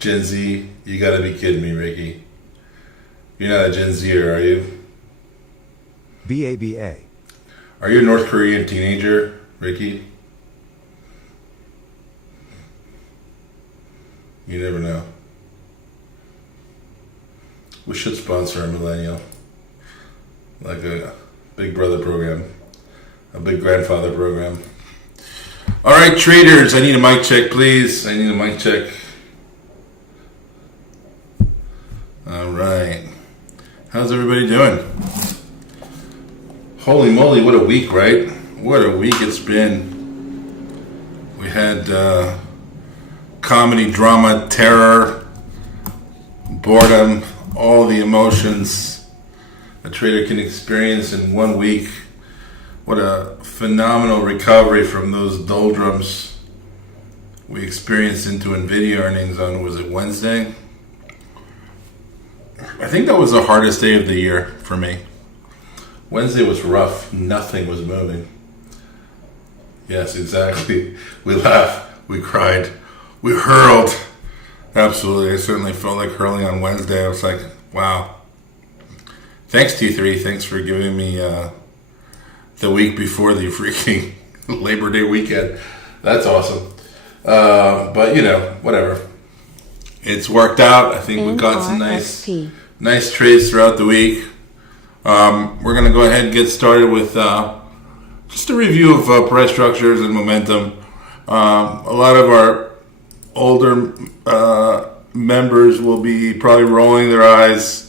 Gen Z, you gotta be kidding me, Ricky. You're not a Gen Zer, are you? BABA. Are you a North Korean teenager, Ricky? You never know. We should sponsor a millennial. Like a Big Brother program. A Big Grandfather program. Alright, traders, I need a mic check, please. I need a mic check. Alright. How's everybody doing? Holy moly, what a week, right? What a week it's been. We had comedy, drama, terror, boredom, all the emotions a trader can experience in 1 week. What a phenomenal recovery from those doldrums we experienced into NVIDIA earnings on, was it Wednesday? I think that was the hardest day of the year for me. Wednesday was rough. Nothing was moving. Yes, exactly. We laughed. We cried. We hurled. Absolutely. I certainly felt like hurling on Wednesday. I was like, wow. Thanks, T3. Thanks for giving me the week before the freaking Labor Day weekend. That's awesome. But, you know, whatever. It's worked out. I think we got some nice trades throughout the week. We're going to go ahead and get started with just a review of price structures and momentum. A lot of our older members will be probably rolling their eyes.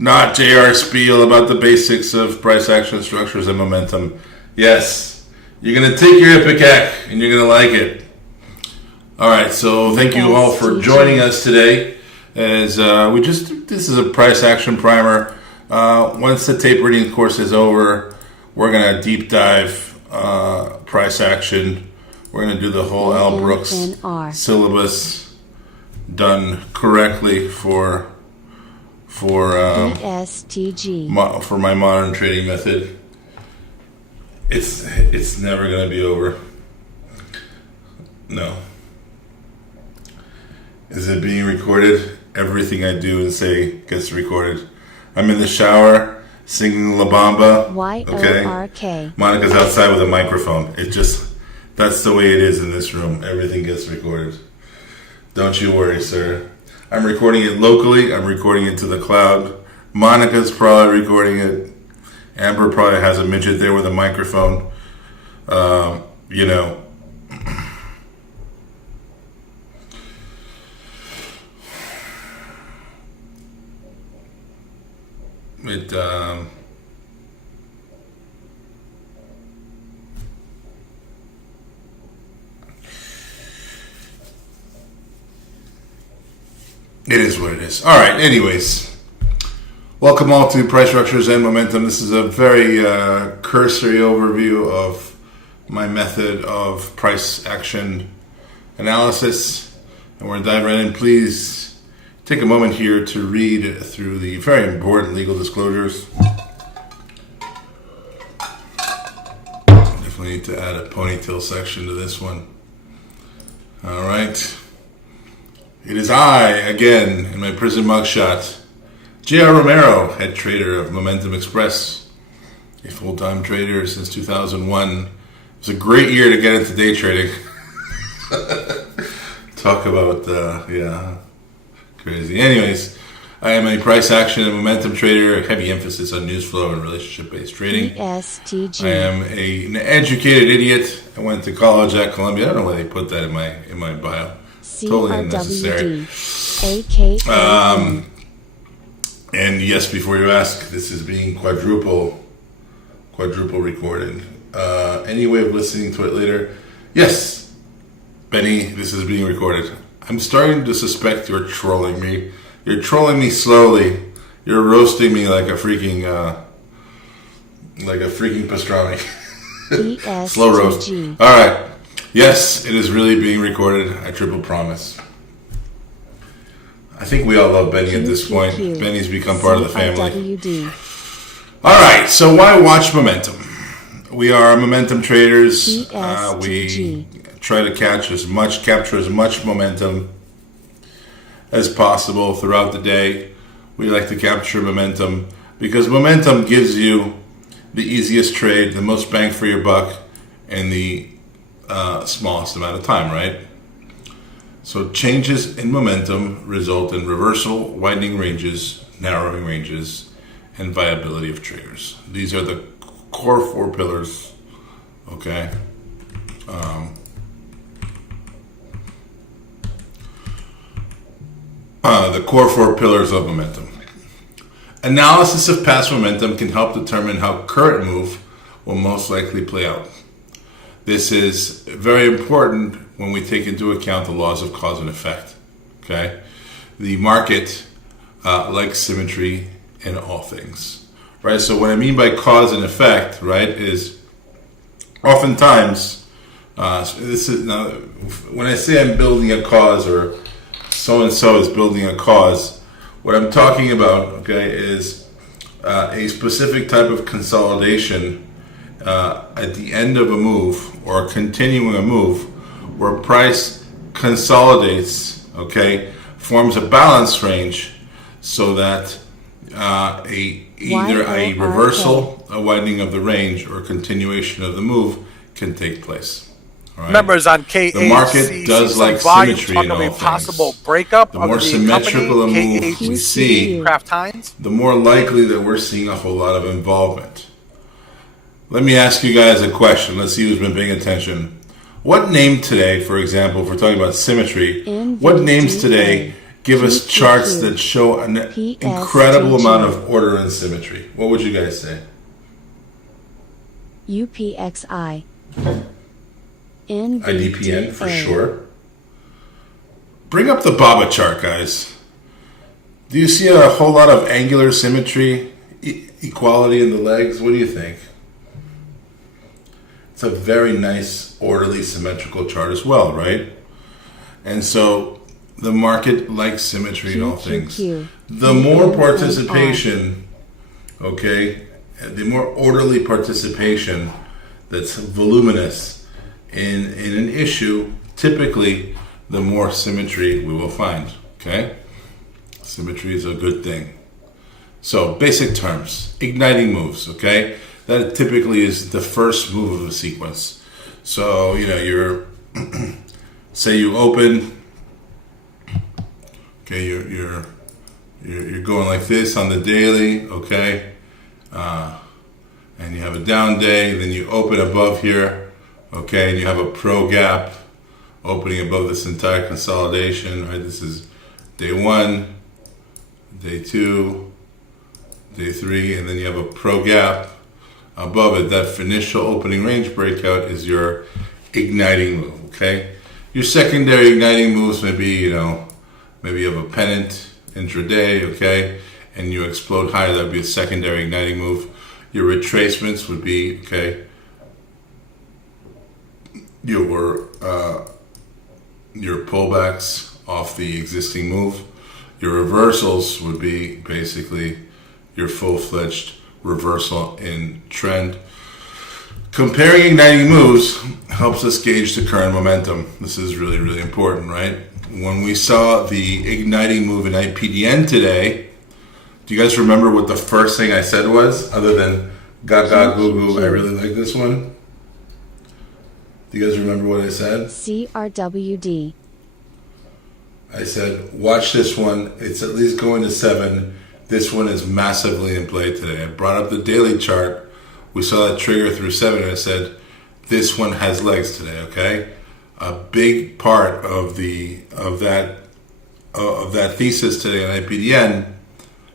Not JR spiel about the basics of price action structures and momentum. Yes, you're going to take your Ipecac and you're going to like it. All right, so thank you all for joining us today. As this is a price action primer. Once the tape reading course is over, we're going to deep dive price action. We're going to do the whole Al Brooks syllabus done correctly for my modern trading method. It's never going to be over. No. Is it being recorded? Everything I do and say gets recorded. I'm in the shower singing La Bamba. Okay. Monica's outside with a microphone. That's the way it is in this room. Everything gets recorded. Don't you worry, sir. I'm recording it locally. I'm recording it to the cloud. Monica's probably recording it. Amber probably has a midget there with a microphone. You know. It is what it is. All right, anyways. Welcome all to Price Structures and Momentum. This is a very cursory overview of my method of price action analysis. And we're going to dive right in. Please take a moment here to read through the very important legal disclosures. Definitely need to add a ponytail section to this one. All right. It is I, again, in my prison mugshot, J.R. Romero, head trader of Momentum Express, a full-time trader since 2001. It was a great year to get into day trading. Talk about, crazy. Anyways, I am a price action and momentum trader, heavy emphasis on news flow and relationship-based trading. ESTG. I am an educated idiot. I went to college at Columbia. I don't know why they put that in my bio. Totally unnecessary. And yes, before you ask, this is being quadruple recorded. Any way of listening to it later? Yes, Benny, this is being recorded. I'm starting to suspect you're trolling me. You're trolling me slowly. You're roasting me like a freaking pastrami. Slow roast. All right. Yes, it is really being recorded. I triple promise. I think we all love Benny at this point. Benny's become part of the family. All right, so why watch momentum? We are momentum traders. We try to capture as much momentum as possible throughout the day. We like to capture momentum because momentum gives you the easiest trade, the most bang for your buck, in the smallest amount of time, right? So changes in momentum result in reversal, widening ranges, narrowing ranges, and viability of triggers. These are the core 4 pillars, okay? The core 4 pillars of momentum. Analysis of past momentum can help determine how current move will most likely play out. This is very important when we take into account the laws of cause and effect. Okay, the market likes symmetry in all things, right? So what I mean by cause and effect, right, is oftentimes this is now when I say I'm building a cause or so and so is building a cause, what I'm talking about, okay, is a specific type of consolidation at the end of a move or continuing a move where price consolidates, okay, forms a balance range so that either a reversal, a widening of the range, or continuation of the move can take place. Right. Members on KHC, the market does like symmetry in all possible things. Breakup the more of the symmetrical company, a move we see, Kraft Heinz, the more likely that we're seeing a whole lot of involvement. Let me ask you guys a question. Let's see who's been paying attention. What name today, for example, if we're talking about symmetry, what names today give us charts that show an incredible amount of order and symmetry? What would you guys say? UPXI. IDPN for sure. Bring up the BABA chart, guys. Do you see a whole lot of angular symmetry, equality in the legs? What do you think? It's a very nice, orderly, symmetrical chart as well, right? And so the market likes symmetry in all things. The more participation, okay, the more orderly participation that's voluminous in an issue, typically the more symmetry we will find, okay? Symmetry is a good thing. So basic terms, igniting moves, okay? That typically is the first move of a sequence. So, you know, you're, say you open, okay, you're going like this on the daily, okay? And you have a down day, then you open above here, okay, and you have a pro gap opening above this entire consolidation, right? This is day 1, day 2, day 3, and then you have a pro gap above it. That initial opening range breakout is your igniting move, okay? Your secondary igniting moves may be, you know, maybe you have a pennant intraday, okay, and you explode higher. That would be a secondary igniting move. Your retracements would be, okay, your pullbacks off the existing move. Your reversals would be basically your full-fledged reversal in trend. Comparing igniting moves helps us gauge the current momentum. This is really, really important, right? When we saw the igniting move in IPDN today, do you guys remember what the first thing I said was, other than gaga goo goo, I really like this one? Do you guys remember what I said? CRWD. I said, watch this one. It's at least going to 7. This one is massively in play today. I brought up the daily chart. We saw that trigger through 7, and I said, this one has legs today, okay? A big part of that thesis today on IPDN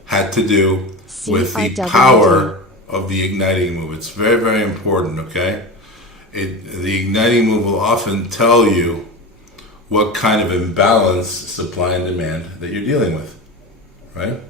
had to do with the power of the igniting move. It's very, very important, okay? The igniting move will often tell you what kind of imbalance, supply and demand, that you're dealing with, right?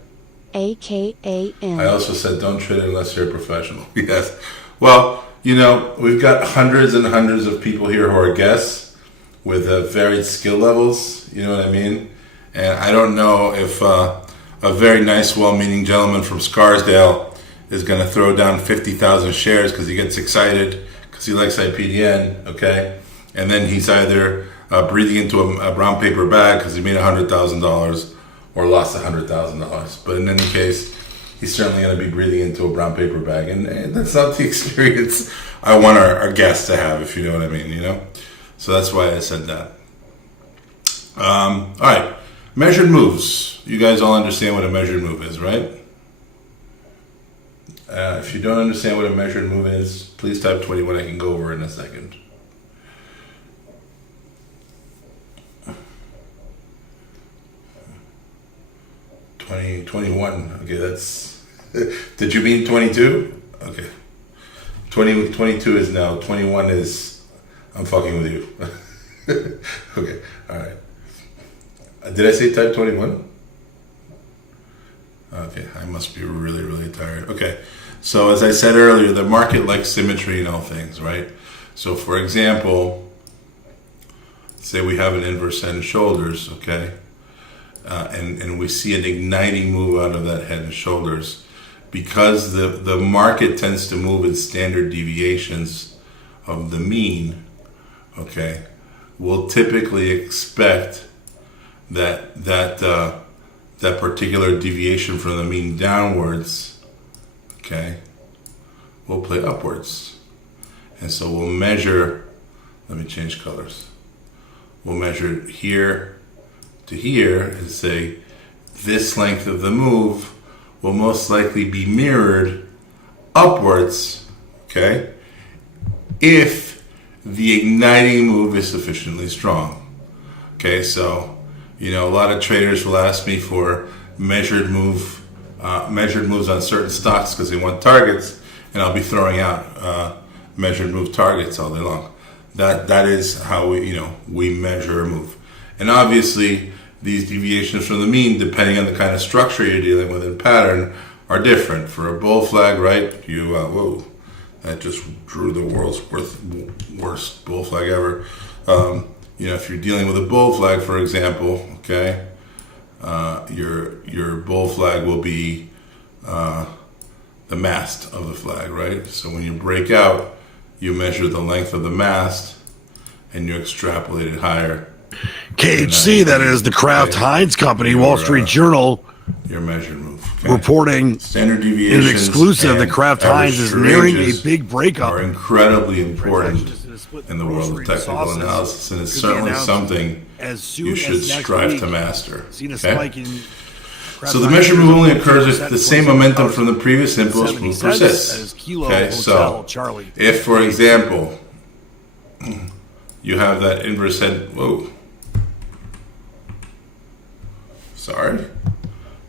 AKAN. I also said don't trade unless you're a professional. Yes. Well, you know, we've got hundreds and hundreds of people here who are guests with varied skill levels, you know what I mean? And I don't know if a very nice, well-meaning gentleman from Scarsdale is going to throw down 50,000 shares because he gets excited because he likes IPDN, okay? And then he's either breathing into a brown paper bag because he made $100,000, or lost $100,000. But in any case, he's certainly going to be breathing into a brown paper bag, and that's not the experience I want our guests to have, if you know what I mean, you know? So that's why I said that. All right, measured moves. You guys all understand what a measured move is, right? If you don't understand what a measured move is, please type 21. I can go over it in a second. $20, $21. Okay, that's... Did you mean 22? Okay. 22 is no. 21 is... I'm fucking with you. Okay, alright. Did I say type 21? Okay, I must be really, really tired. Okay, so as I said earlier, the market likes symmetry in all things, right? So for example, say we have an inverse head and shoulders, okay? And we see an igniting move out of that head and shoulders. Because the market tends to move in standard deviations of the mean, okay, we'll typically expect that particular deviation from the mean downwards, okay, will play upwards. And so we'll measure, let me change colors. We'll measure here to here and say this length of the move will most likely be mirrored upwards, okay, if the igniting move is sufficiently strong. Okay, so, you know, a lot of traders will ask me for measured moves on certain stocks because they want targets, and I'll be throwing out measured move targets all day long. That is how we measure a move. And obviously, these deviations from the mean, depending on the kind of structure you're dealing with in pattern, are different. For a bull flag, right, whoa, that just drew the world's worst bull flag ever. If you're dealing with a bull flag, for example, okay, your bull flag will be the mast of the flag, right? So when you break out, you measure the length of the mast, and you extrapolate it higher. KHC, that is the Kraft Heinz Company, Wall Street Journal, your measured move. Okay? Reporting standard in deviations an exclusive that Kraft Heinz is nearing a big breakup. Are incredibly important in the world of technical analysis, and it's certainly something you should strive to master. Okay? So the measured move only occurs if the same momentum from the previous impulse move persists. Okay, so if, for example, you have that inverse head,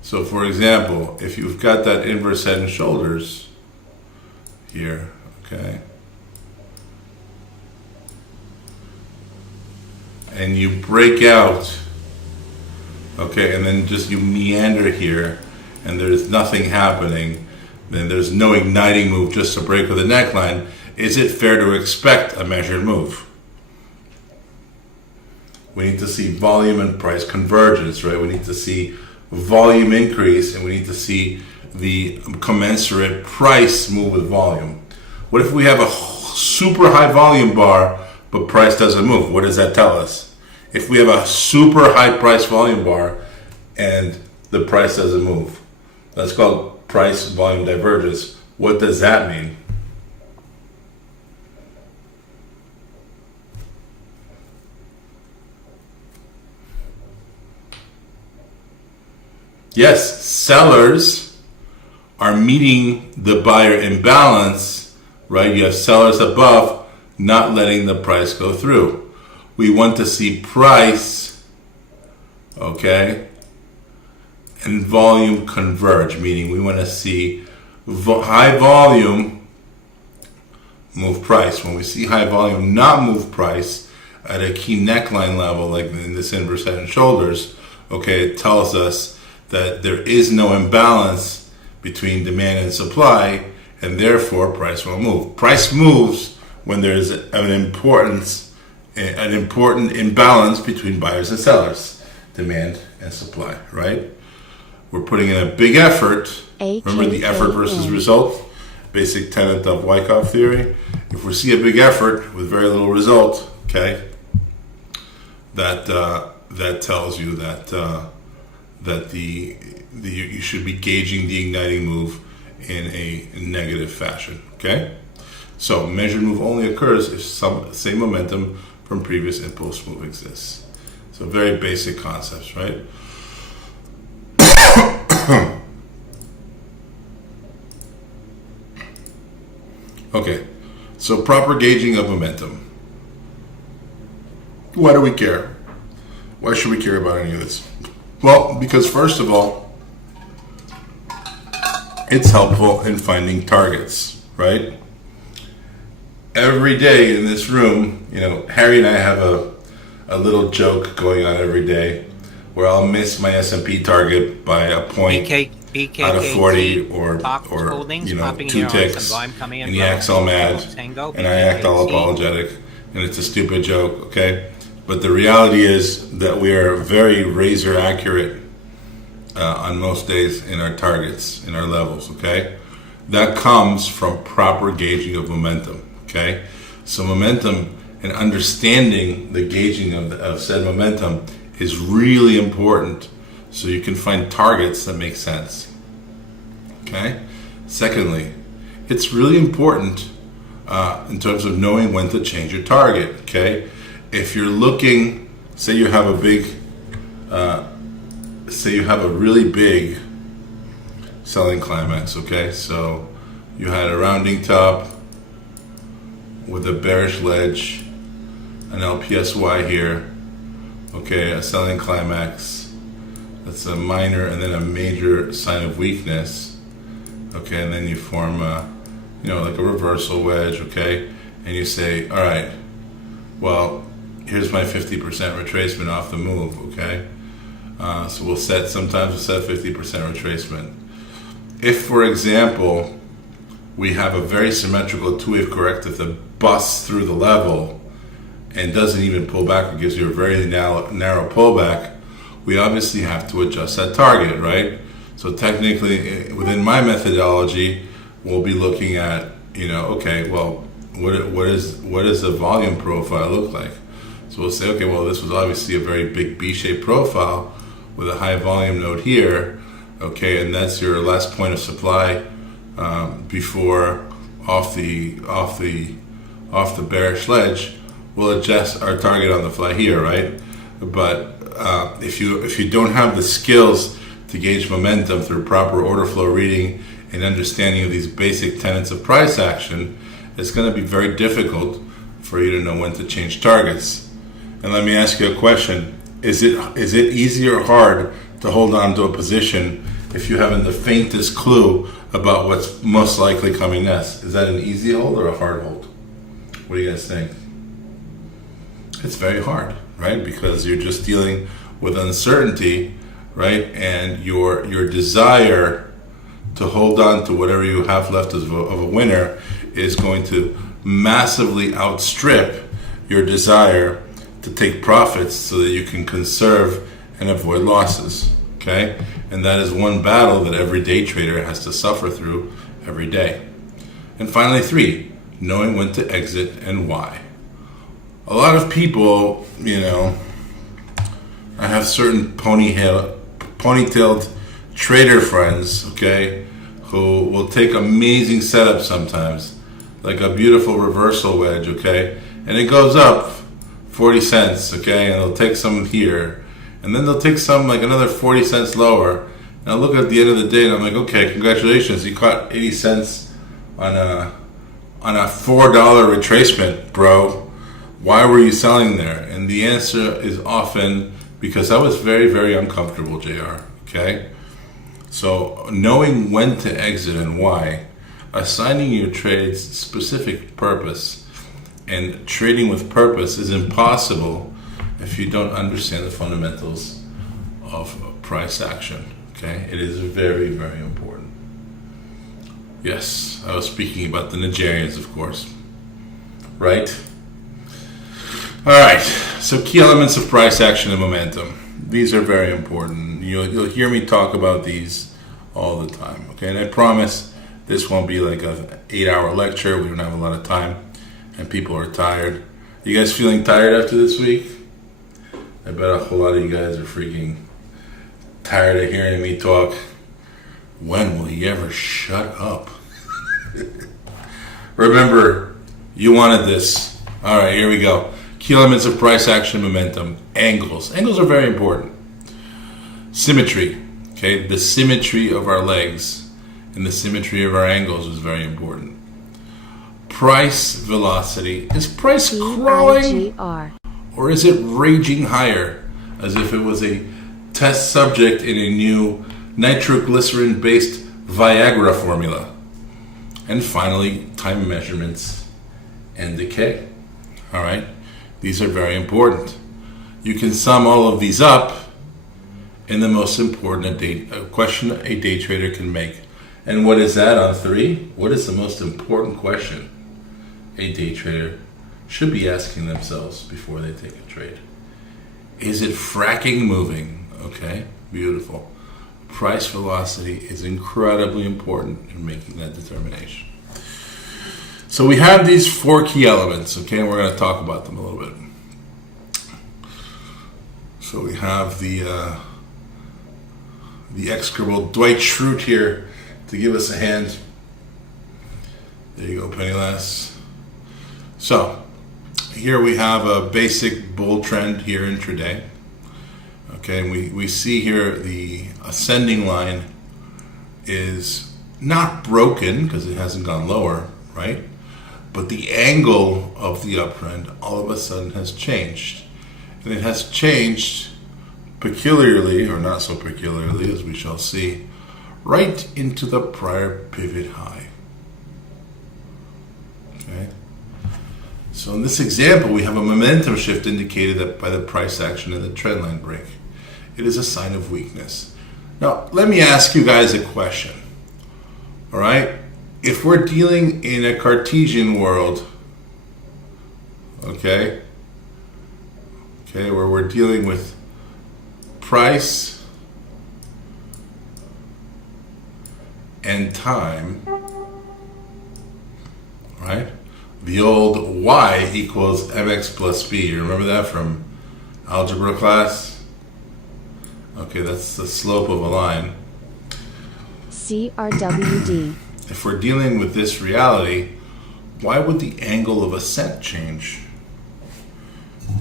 So for example, if you've got that inverse head and shoulders here, okay, and you break out, okay, and then just you meander here, and there's nothing happening, then there's no igniting move, just a break of the neckline, is it fair to expect a measured move? We need to see volume and price convergence, right? We need to see volume increase, and we need to see the commensurate price move with volume. What if we have a super high volume bar, but price doesn't move? What does that tell us? If we have a super high price volume bar and the price doesn't move, that's called price volume divergence. What does that mean? Yes, sellers are meeting the buyer imbalance, right? You have sellers above not letting the price go through. We want to see price, okay, and volume converge, meaning we want to see high volume move price. When we see high volume not move price at a key neckline level, like in this inverse head and shoulders, okay, it tells us that there is no imbalance between demand and supply, and therefore price will move. Price moves when there's an important imbalance between buyers and sellers, demand and supply, right? We're putting in a big effort. Remember the effort versus result, basic tenet of Wyckoff theory. If we see a big effort with very little result, okay, that tells you that that you should be gauging the igniting move in a negative fashion. Okay, so measured move only occurs if some same momentum from previous impulse move exists. So very basic concepts, right? Okay, so proper gauging of momentum. Why do we care? Why should we care about any of this? Well, because first of all, it's helpful in finding targets, right? Every day in this room, Harry and I have a little joke going on every day where I'll miss my S&P target by a point out of 40 or 2 ticks, and he acts all mad, and I act all apologetic, and it's a stupid joke, okay? But the reality is that we are very razor accurate on most days in our targets, in our levels, okay? That comes from proper gauging of momentum, okay? So momentum and understanding the gauging of said momentum is really important so you can find targets that make sense, okay? Secondly, it's really important in terms of knowing when to change your target, okay? If you're looking, say you have a really big selling climax, okay? So you had a rounding top with a bearish ledge, an LPSY here, okay, a selling climax, that's a minor and then a major sign of weakness, okay, and then you form like a reversal wedge, okay, and you say, all right, well, here's my 50% retracement off the move, okay? So sometimes we'll set 50% retracement. If, for example, we have a very symmetrical two-wave corrective that busts through the level and doesn't even pull back or gives you a very narrow pullback, we obviously have to adjust that target, right? So technically, within my methodology, we'll be looking at, okay, well, what does the volume profile look like? So we'll say, okay, well, this was obviously a very big B-shaped profile with a high volume node here, okay, and that's your last point of supply before off the bearish ledge. We'll adjust our target on the fly here, right? But if you don't have the skills to gauge momentum through proper order flow reading and understanding of these basic tenets of price action, it's going to be very difficult for you to know when to change targets. And let me ask you a question. Is it easy or hard to hold on to a position if you haven't the faintest clue about what's most likely coming next? Is that an easy hold or a hard hold? What do you guys think? It's very hard, right? Because you're just dealing with uncertainty, right? And your desire to hold on to whatever you have left of a winner is going to massively outstrip your desire to take profits so that you can conserve and avoid losses, okay? And that is one battle that every day trader has to suffer through every day. And finally, 3, knowing when to exit and why. A lot of people, I have certain ponytailed trader friends, okay, who will take amazing setups sometimes, like a beautiful reversal wedge, okay, and it goes up 40 cents, okay, and they'll take some here, and then they'll take some like another 40 cents lower, and I'll look at the end of the day and I'm like, okay, congratulations, you caught 80 cents on a $4 retracement, bro. Why were you selling there? And the answer is often because I was very, very uncomfortable, JR, okay? So knowing when to exit and why, assigning your trades specific purpose, and trading with purpose is impossible if you don't understand the fundamentals of price action, okay? It is very, very important. Yes, I was speaking about the Nigerians, of course, right? All right, so key elements of price action and momentum. These are very important. You'll hear me talk about these all the time, okay? And I promise this won't be like an 8-hour lecture. We don't have a lot of time, and people are tired. You guys feeling tired after this week? I bet a whole lot of you guys are freaking Tired of hearing me talk. When will he ever shut up? Remember, you wanted this. All right, here we go. Key elements of price action momentum. Angles. Angles are very important. Symmetry. Okay, the symmetry of our legs and the symmetry of our angles is very important. Price velocity. Is price crawling PIGR. or is it raging higher as if it was a test subject in a new nitroglycerin-based Viagra formula? And finally, time measurements and decay. All right, these are very important. You can sum all of these up in the most important question a day trader can make. And what is that on 3? What is the most important question a day trader should be asking themselves before they take a trade? Is it fracking moving? Okay, beautiful. Price velocity is incredibly important in making that determination. So we have these 4 key elements, okay, and we're going to talk about them a little bit. So we have the execrable Dwight Schrute here to give us a hand. There you go, Penniless. So here we have a basic bull trend here intraday. Okay, and we see here the ascending line is not broken because it hasn't gone lower, right? But the angle of the uptrend all of a sudden has changed. And it has changed peculiarly, or not so peculiarly as we shall see, right into the prior pivot high. Okay. So in this example, we have a momentum shift indicated by the price action and the trend line break. It is a sign of weakness. Now, let me ask you guys a question. All right? If we're dealing in a Cartesian world, okay, where we're dealing with price and time, right? The old y equals mx plus b. You remember that from algebra class? Okay, that's the slope of a line. CRWD. If we're dealing with this reality, why would the angle of ascent change?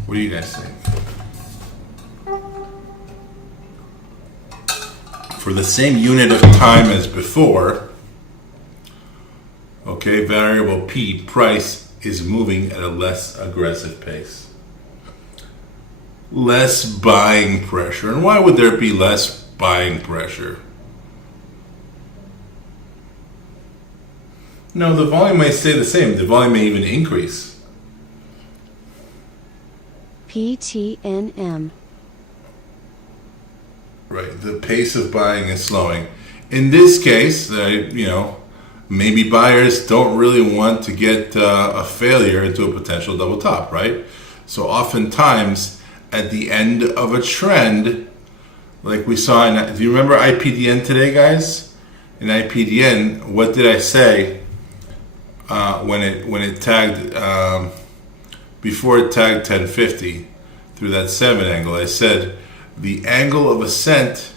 What do you guys think? For the same unit of time as before, okay, variable P, price, is moving at a less aggressive pace. Less buying pressure. And why would there be less buying pressure? No, the volume may stay the same. The volume may even increase. PTNM. Right, the pace of buying is slowing. In this case, maybe buyers don't really want to get a failure into a potential double top, right? So oftentimes, at the end of a trend, like we saw do you remember IPDN today, guys? In IPDN, what did I say when it tagged, before it tagged 1050 through that 7 angle? I said the angle of ascent,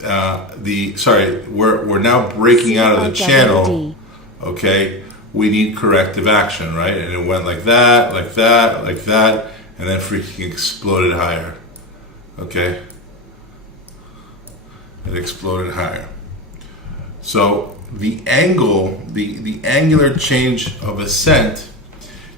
we're now breaking out of the channel, okay? We need corrective action, right? And it went like that, like that, like that, and then freaking exploded higher, okay? It exploded higher. So the angle, the angular change of ascent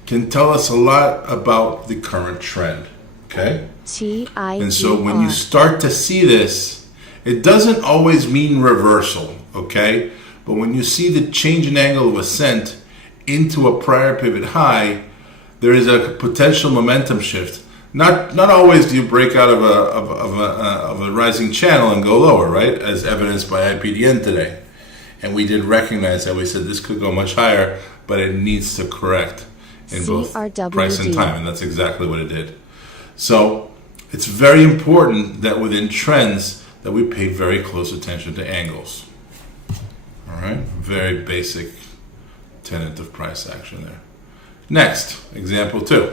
can tell us a lot about the current trend, okay? TIGR. And so when you start to see this, it doesn't always mean reversal, okay? But when you see the change in angle of ascent into a prior pivot high, there is a potential momentum shift. Not always do you break out of a rising channel and go lower, right? As evidenced by IPDN today. And we did recognize that. We said this could go much higher, but it needs to correct in both price and time, and that's exactly what it did. So it's very important that within trends that we pay very close attention to angles. All right, very basic tenet of price action there. Next, example 2.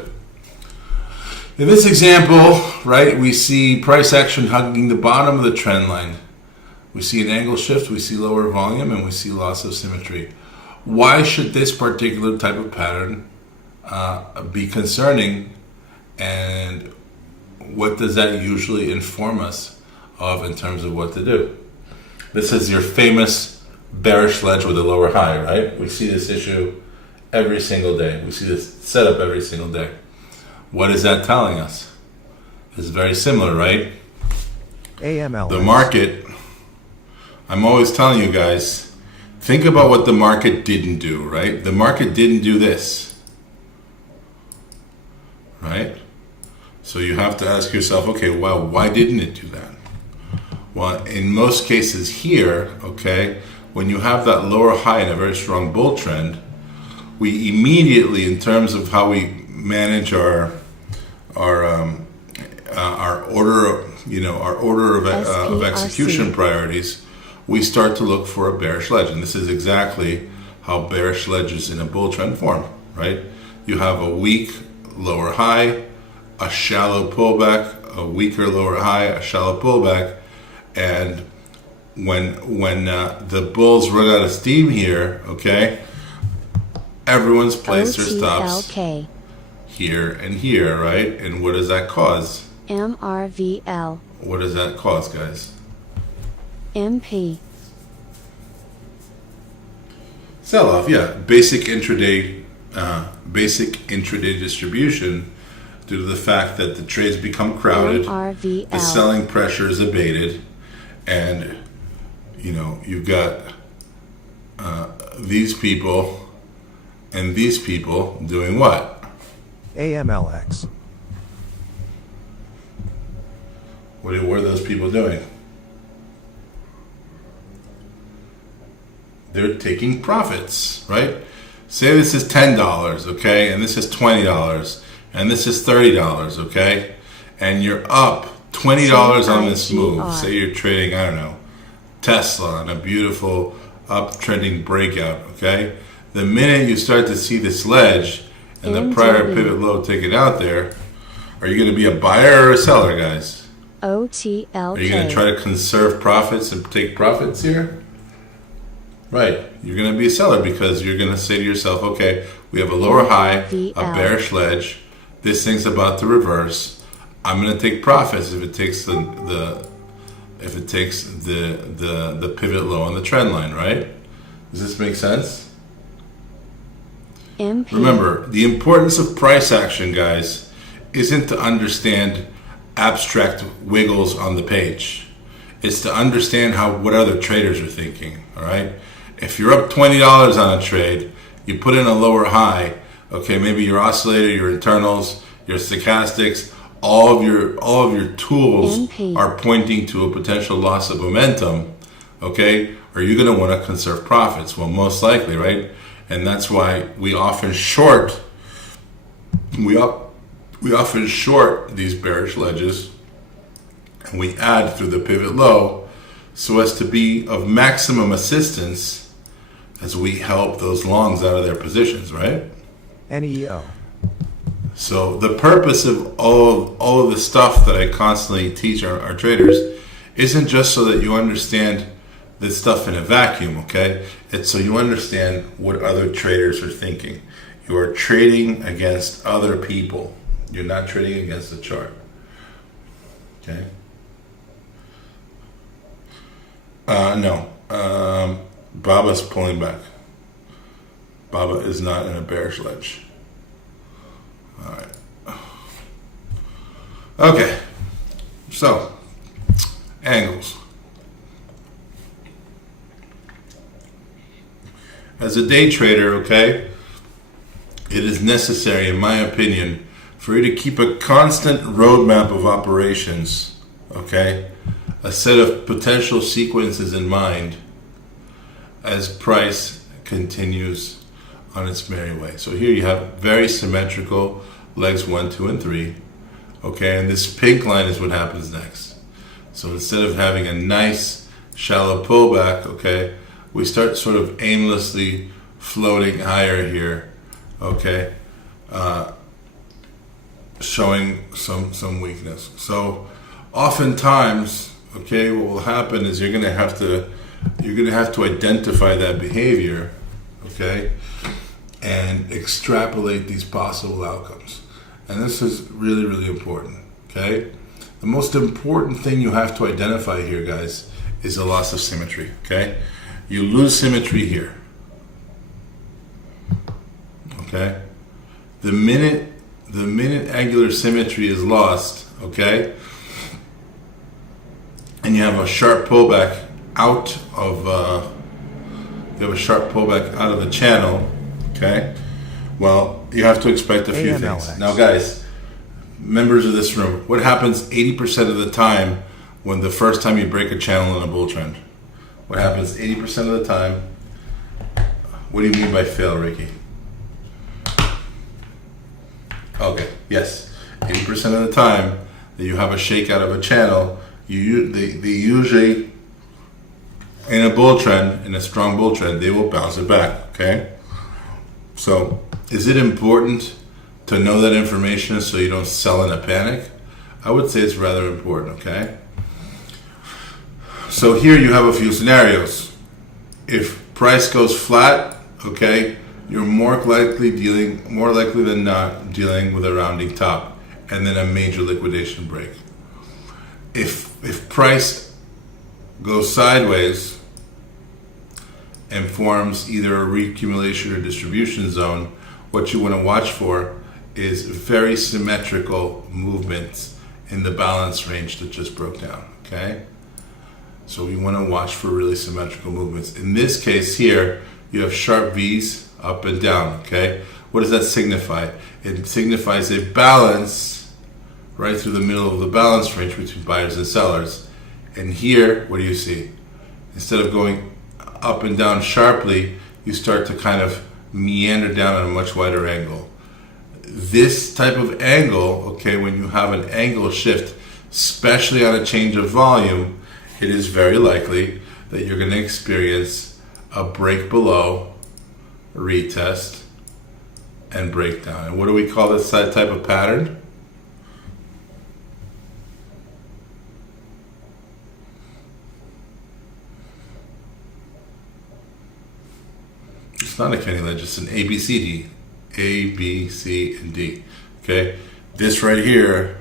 In this example, right, we see price action hugging the bottom of the trend line. We see an angle shift, we see lower volume, and we see loss of symmetry. Why should this particular type of pattern be concerning, and what does that usually inform us of in terms of what to do? This is your famous bearish ledge with a lower high, right? We see this issue every single day. We see this setup every single day. What is that telling us? It's very similar, right? AML. The market, I'm always telling you guys, think about what the market didn't do, right? The market didn't do this, right? So you have to ask yourself, okay, well, why didn't it do that? Well, in most cases here, okay, when you have that lower high and a very strong bull trend, we immediately, in terms of how we manage our order, our order of execution priorities, we start to look for a bearish ledge, and this is exactly how bearish ledges in a bull trend form, right? You have a weak lower high, a shallow pullback, a weaker lower high, a shallow pullback, and when the bulls run out of steam here, okay, everyone's placed their stops OTLK. here and here, right? And what does that cause? MRVL. What does that cause, guys? MP. Sell off, yeah. Basic intraday distribution, due to the fact that the trades become crowded, MRVL. the selling pressure is abated, and you've got these people and these people doing what? AMLX. What are those people doing? They're taking profits, right? Say this is $10, okay, and this is $20, and this is $30, okay, and you're up $20 on this move. Say you're trading, I don't know, Tesla on a beautiful uptrending breakout, okay? The minute you start to see this ledge and the prior pivot low taken out there, are you going to be a buyer or a seller, guys? OTLK. Are you going to try to conserve profits and take profits here? Right, you're going to be a seller because you're going to say to yourself, okay, we have a lower high, a bearish ledge. This thing's about to reverse. I'm going to take profits if it takes the pivot low on the trend line, right? Does this make sense? MP. Remember, the importance of price action, guys, isn't to understand abstract wiggles on the page. It's to understand what other traders are thinking, all right? If you're up $20 on a trade, you put in a lower high, okay, maybe your oscillator, your internals, your stochastics, all of your tools MP. are pointing to a potential loss of momentum, okay? Are you going to want to conserve profits? Well, most likely, right? And that's why we often short these bearish ledges, and we add through the pivot low so as to be of maximum assistance as we help those longs out of their positions, right? NEO. So the purpose of all of the stuff that I constantly teach our traders isn't just so that you understand this stuff in a vacuum, okay? It's so you understand what other traders are thinking. You are trading against other people. You're not trading against the chart, okay? No. Baba's pulling back. Baba is not in a bearish ledge. All right. Okay. So, angles. As a day trader, okay, it is necessary, in my opinion, for you to keep a constant roadmap of operations, okay, a set of potential sequences in mind as price continues on its merry way. So here you have very symmetrical legs 1, 2, and 3, okay, and this pink line is what happens next. So instead of having a nice shallow pullback, okay, we start sort of aimlessly floating higher here, okay, showing some weakness. So oftentimes, okay, what will happen is you're gonna have to identify that behavior, okay, and extrapolate these possible outcomes. And this is really, really important, okay? The most important thing you have to identify here, guys, is the loss of symmetry, okay? You lose symmetry here, okay? The minute angular symmetry is lost, okay, and you have a sharp pullback out of the channel, okay, well, you have to expect a few things. Now, guys, members of this room, what happens 80% of the time when the first time you break a channel in a bull trend? What happens 80% of the time? What do you mean by fail, Ricky? Okay, yes. 80% of the time that you have a shakeout of a channel, they usually, in a bull trend, in a strong bull trend, they will bounce it back, okay? So, is it important to know that information so you don't sell in a panic? I would say it's rather important, okay? So here you have a few scenarios. If price goes flat, okay, you're more likely than not dealing with a rounding top and then a major liquidation break. If price goes sideways and forms either a reaccumulation or distribution zone, what you want to watch for is very symmetrical movements in the balance range that just broke down, okay? So we want to watch for really symmetrical movements. In this case here, you have sharp V's up and down, okay? What does that signify? It signifies a balance right through the middle of the balance range between buyers and sellers. And here, what do you see? Instead of going up and down sharply, you start to kind of meander down at a much wider angle. This type of angle, okay, when you have an angle shift, especially on a change of volume, it is very likely that you're going to experience a break below, a retest, and breakdown. And what do we call this type of pattern? It's not a Kenny ledge, it's an ABCD. A, B, C, and D. Okay? This right here,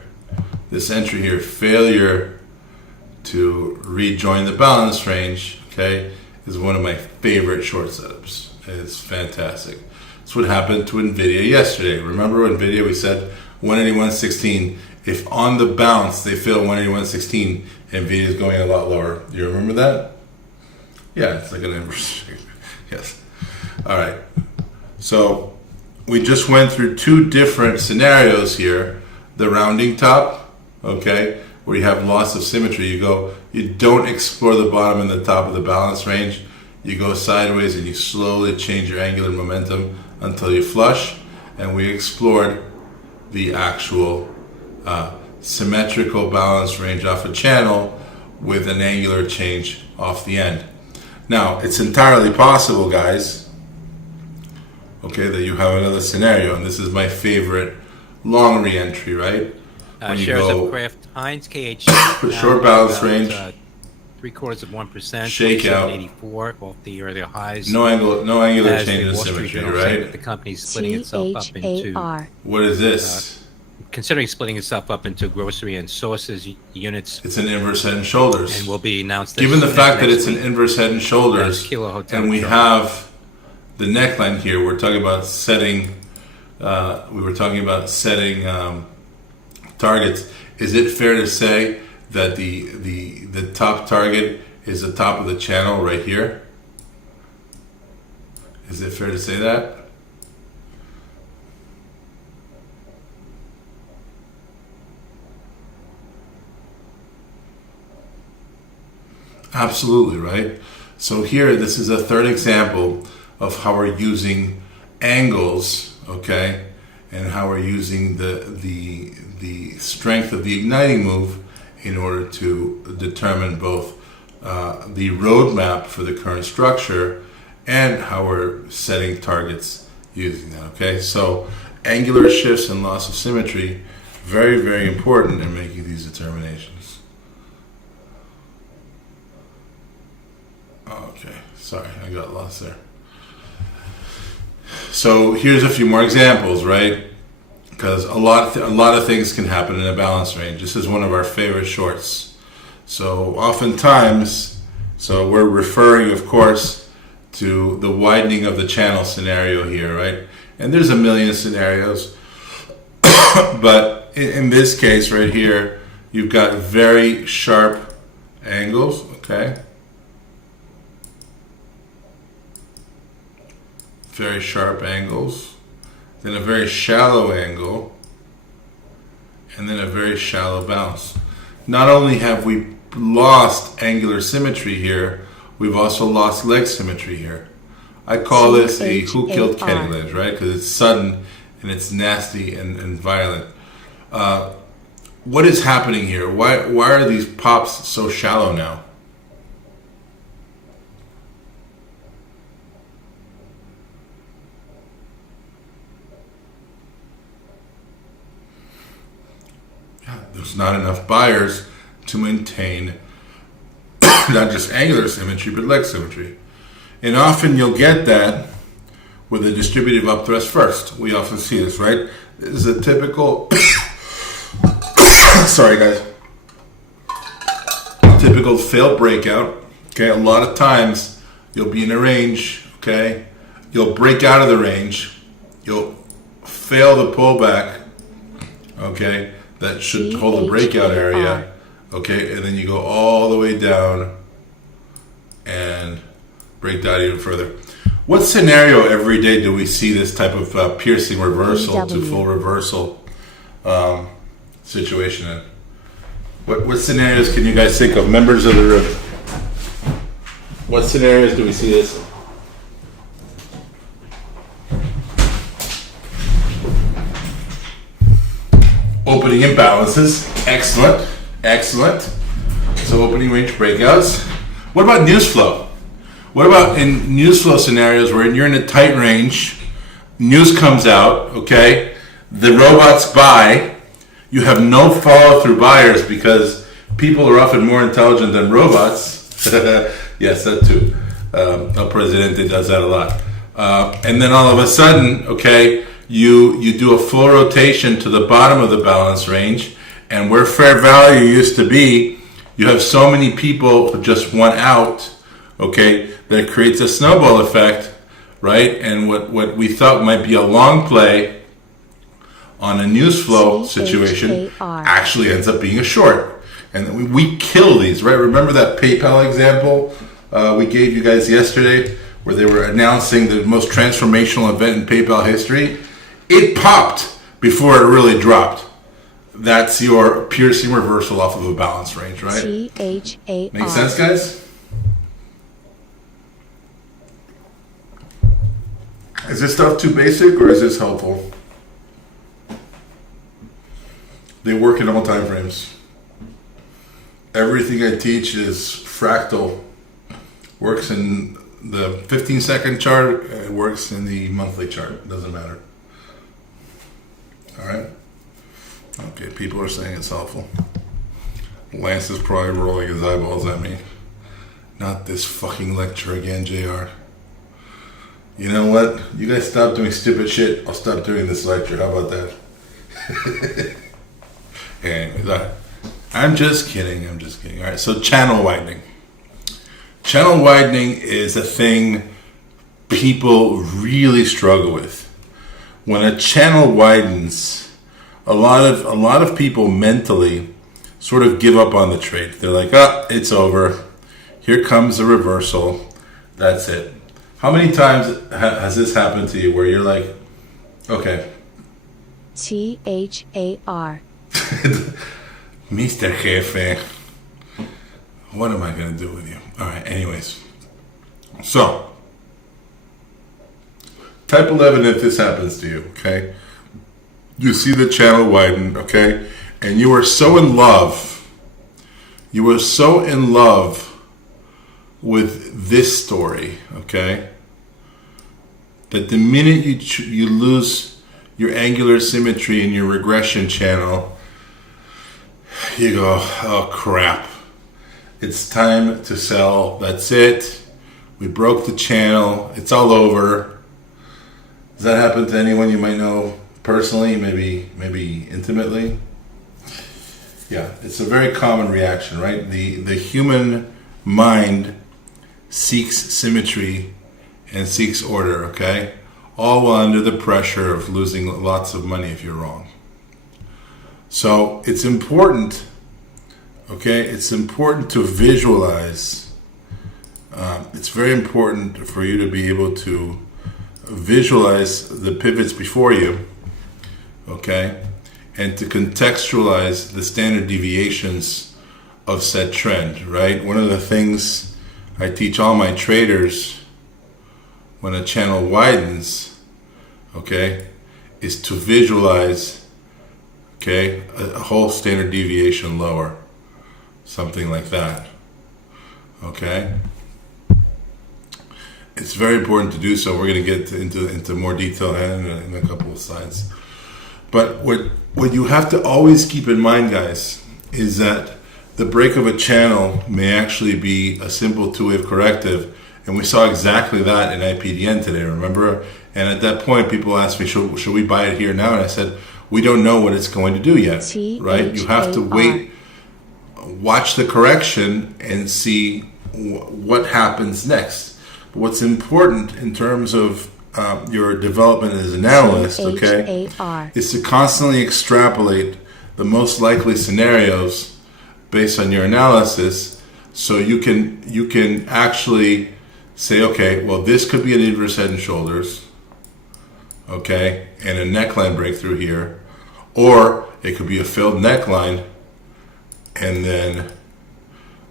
this entry here, failure to rejoin the balance range, okay, is one of my favorite short setups. It's fantastic. That's what happened to NVIDIA yesterday. Remember NVIDIA, we said 181.16. If on the bounce they fail 181.16, NVIDIA is going a lot lower. Do you remember that? Yeah, it's like an inverse. Yes. All right. So we just went through two different scenarios here. The rounding top, okay, where you have loss of symmetry. You don't explore the bottom and the top of the balance range. You go sideways and you slowly change your angular momentum until you flush. And we explored the actual symmetrical balance range off a channel with an angular change off the end. Now, it's entirely possible, guys, okay, that you have another scenario, and this is my favorite long re-entry, right? Shares of Kraft Heinz KH short balance range, 0.75%, shakeout, 84 off the earlier highs. no angular As change the in Wall Street symmetry, Journal saying that right? the company's splitting itself up into, THAR. What is this? considering splitting itself up into grocery and sauces units, It's an inverse head and shoulders. and will be announced. Given the fact that it's next an week. inverse head and shoulders, That's Kilo Hotel and we Control. have the neckline here, we're talking about setting. We were talking about setting targets. Is it fair to say that the top target is the top of the channel right here? Is it fair to say that? Absolutely, right? So here, this is a third example of how we're using angles, okay, and how we're using the strength of the igniting move in order to determine both the roadmap for the current structure and how we're setting targets using that, okay? So angular shifts and loss of symmetry Very, very important in making these determinations. Okay, sorry, I got lost there. So here's a few more examples, right? Because a lot of things can happen in a balance range. This is one of our favorite shorts. So oftentimes, so we're referring, of course, to the widening of the channel scenario here, right? And there's a million scenarios, but in this case right here, you've got very sharp angles, okay? Very sharp angles, then a very shallow angle, and then a very shallow bounce. Not only have we lost angular symmetry here, we've also lost leg symmetry here. I call this a who killed Kenny ledge, right? Because it's sudden and it's nasty and violent. What is happening here? Why are these pops so shallow now? There's not enough buyers to maintain not just angular symmetry, but leg symmetry. And often you'll get that with a distributive upthrust first. We often see this, right? This is a typical, sorry guys, typical failed breakout. Okay, a lot of times you'll be in a range, okay? You'll break out of the range. You'll fail the pullback, okay? That should hold the breakout area, okay? And then you go all the way down and break down even further. What scenario every day do we see this type of piercing reversal to full reversal situation in? What scenarios can you guys think of? Members of the room. What scenarios do we see this in? Opening imbalances. Excellent. Excellent. So opening range breakouts. What about news flow? What about in news flow scenarios where you're in a tight range, news comes out, okay, the robots buy, you have no follow through buyers because people are often more intelligent than robots. Yes, that too. El Presidente does that a lot. And then all of a sudden, okay, you do a full rotation to the bottom of the balance range, and where fair value used to be, you have so many people who just want out, okay, that creates a snowball effect, right? And what we thought might be a long play on a news flow situation actually ends up being a short. And we kill these, right? Remember that PayPal example we gave you guys yesterday where they were announcing the most transformational event in PayPal history? It popped before it really dropped. That's your piercing reversal off of a balance range, right? CHAR. Make sense, guys? Is this stuff too basic or is this helpful? They work in all time frames. Everything I teach is fractal. Works in the 15-second chart. It works in the monthly chart. It doesn't matter. All right? Okay, people are saying it's helpful. Lance is probably rolling his eyeballs at me. Not this fucking lecture again, JR. You know what? You guys stop doing stupid shit. I'll stop doing this lecture. How about that? Anyways, all right. I'm just kidding. I'm just kidding. All right, so channel widening. Channel widening is a thing people really struggle with. When a channel widens, a lot of people mentally sort of give up on the trade. They're like, oh, it's over. Here comes a reversal. That's it. How many times has this happened to you where you're like, okay. THAR. Mr. Jefe. What am I going to do with you? All right, anyways. So, type 11 if this happens to you, okay? You see the channel widen, okay? And you are so in love. You are so in love with this story, okay? that the minute you lose your angular symmetry in your regression channel, you go, oh crap, it's time to sell, that's it, we broke the channel, it's all over. Does that happen to anyone you might know personally, maybe intimately? Yeah, it's a very common reaction, right? The human mind seeks symmetry and seeks order, okay? All while under the pressure of losing lots of money if you're wrong. So it's important, okay? It's important to visualize. It's very important for you to be able to visualize the pivots before you, okay? And to contextualize the standard deviations of said trend, right? One of the things I teach all my traders when a channel widens, okay, is to visualize, okay, a whole standard deviation lower, something like that, okay? It's very important to do so. We're going to get into more detail in a couple of slides. But what you have to always keep in mind, guys, is that the break of a channel may actually be a simple two-wave corrective, and we saw exactly that in IPDN today, remember? And at that point, people asked me, should we buy it here now? And I said, we don't know what it's going to do yet, right? You have to wait, watch the correction, and see what happens next. But what's important in terms of your development as an analyst, okay, is to constantly extrapolate the most likely scenarios based on your analysis, so you can actually say, okay, well, this could be an inverse head and shoulders, okay, and a neckline breakthrough here, or it could be a failed neckline and then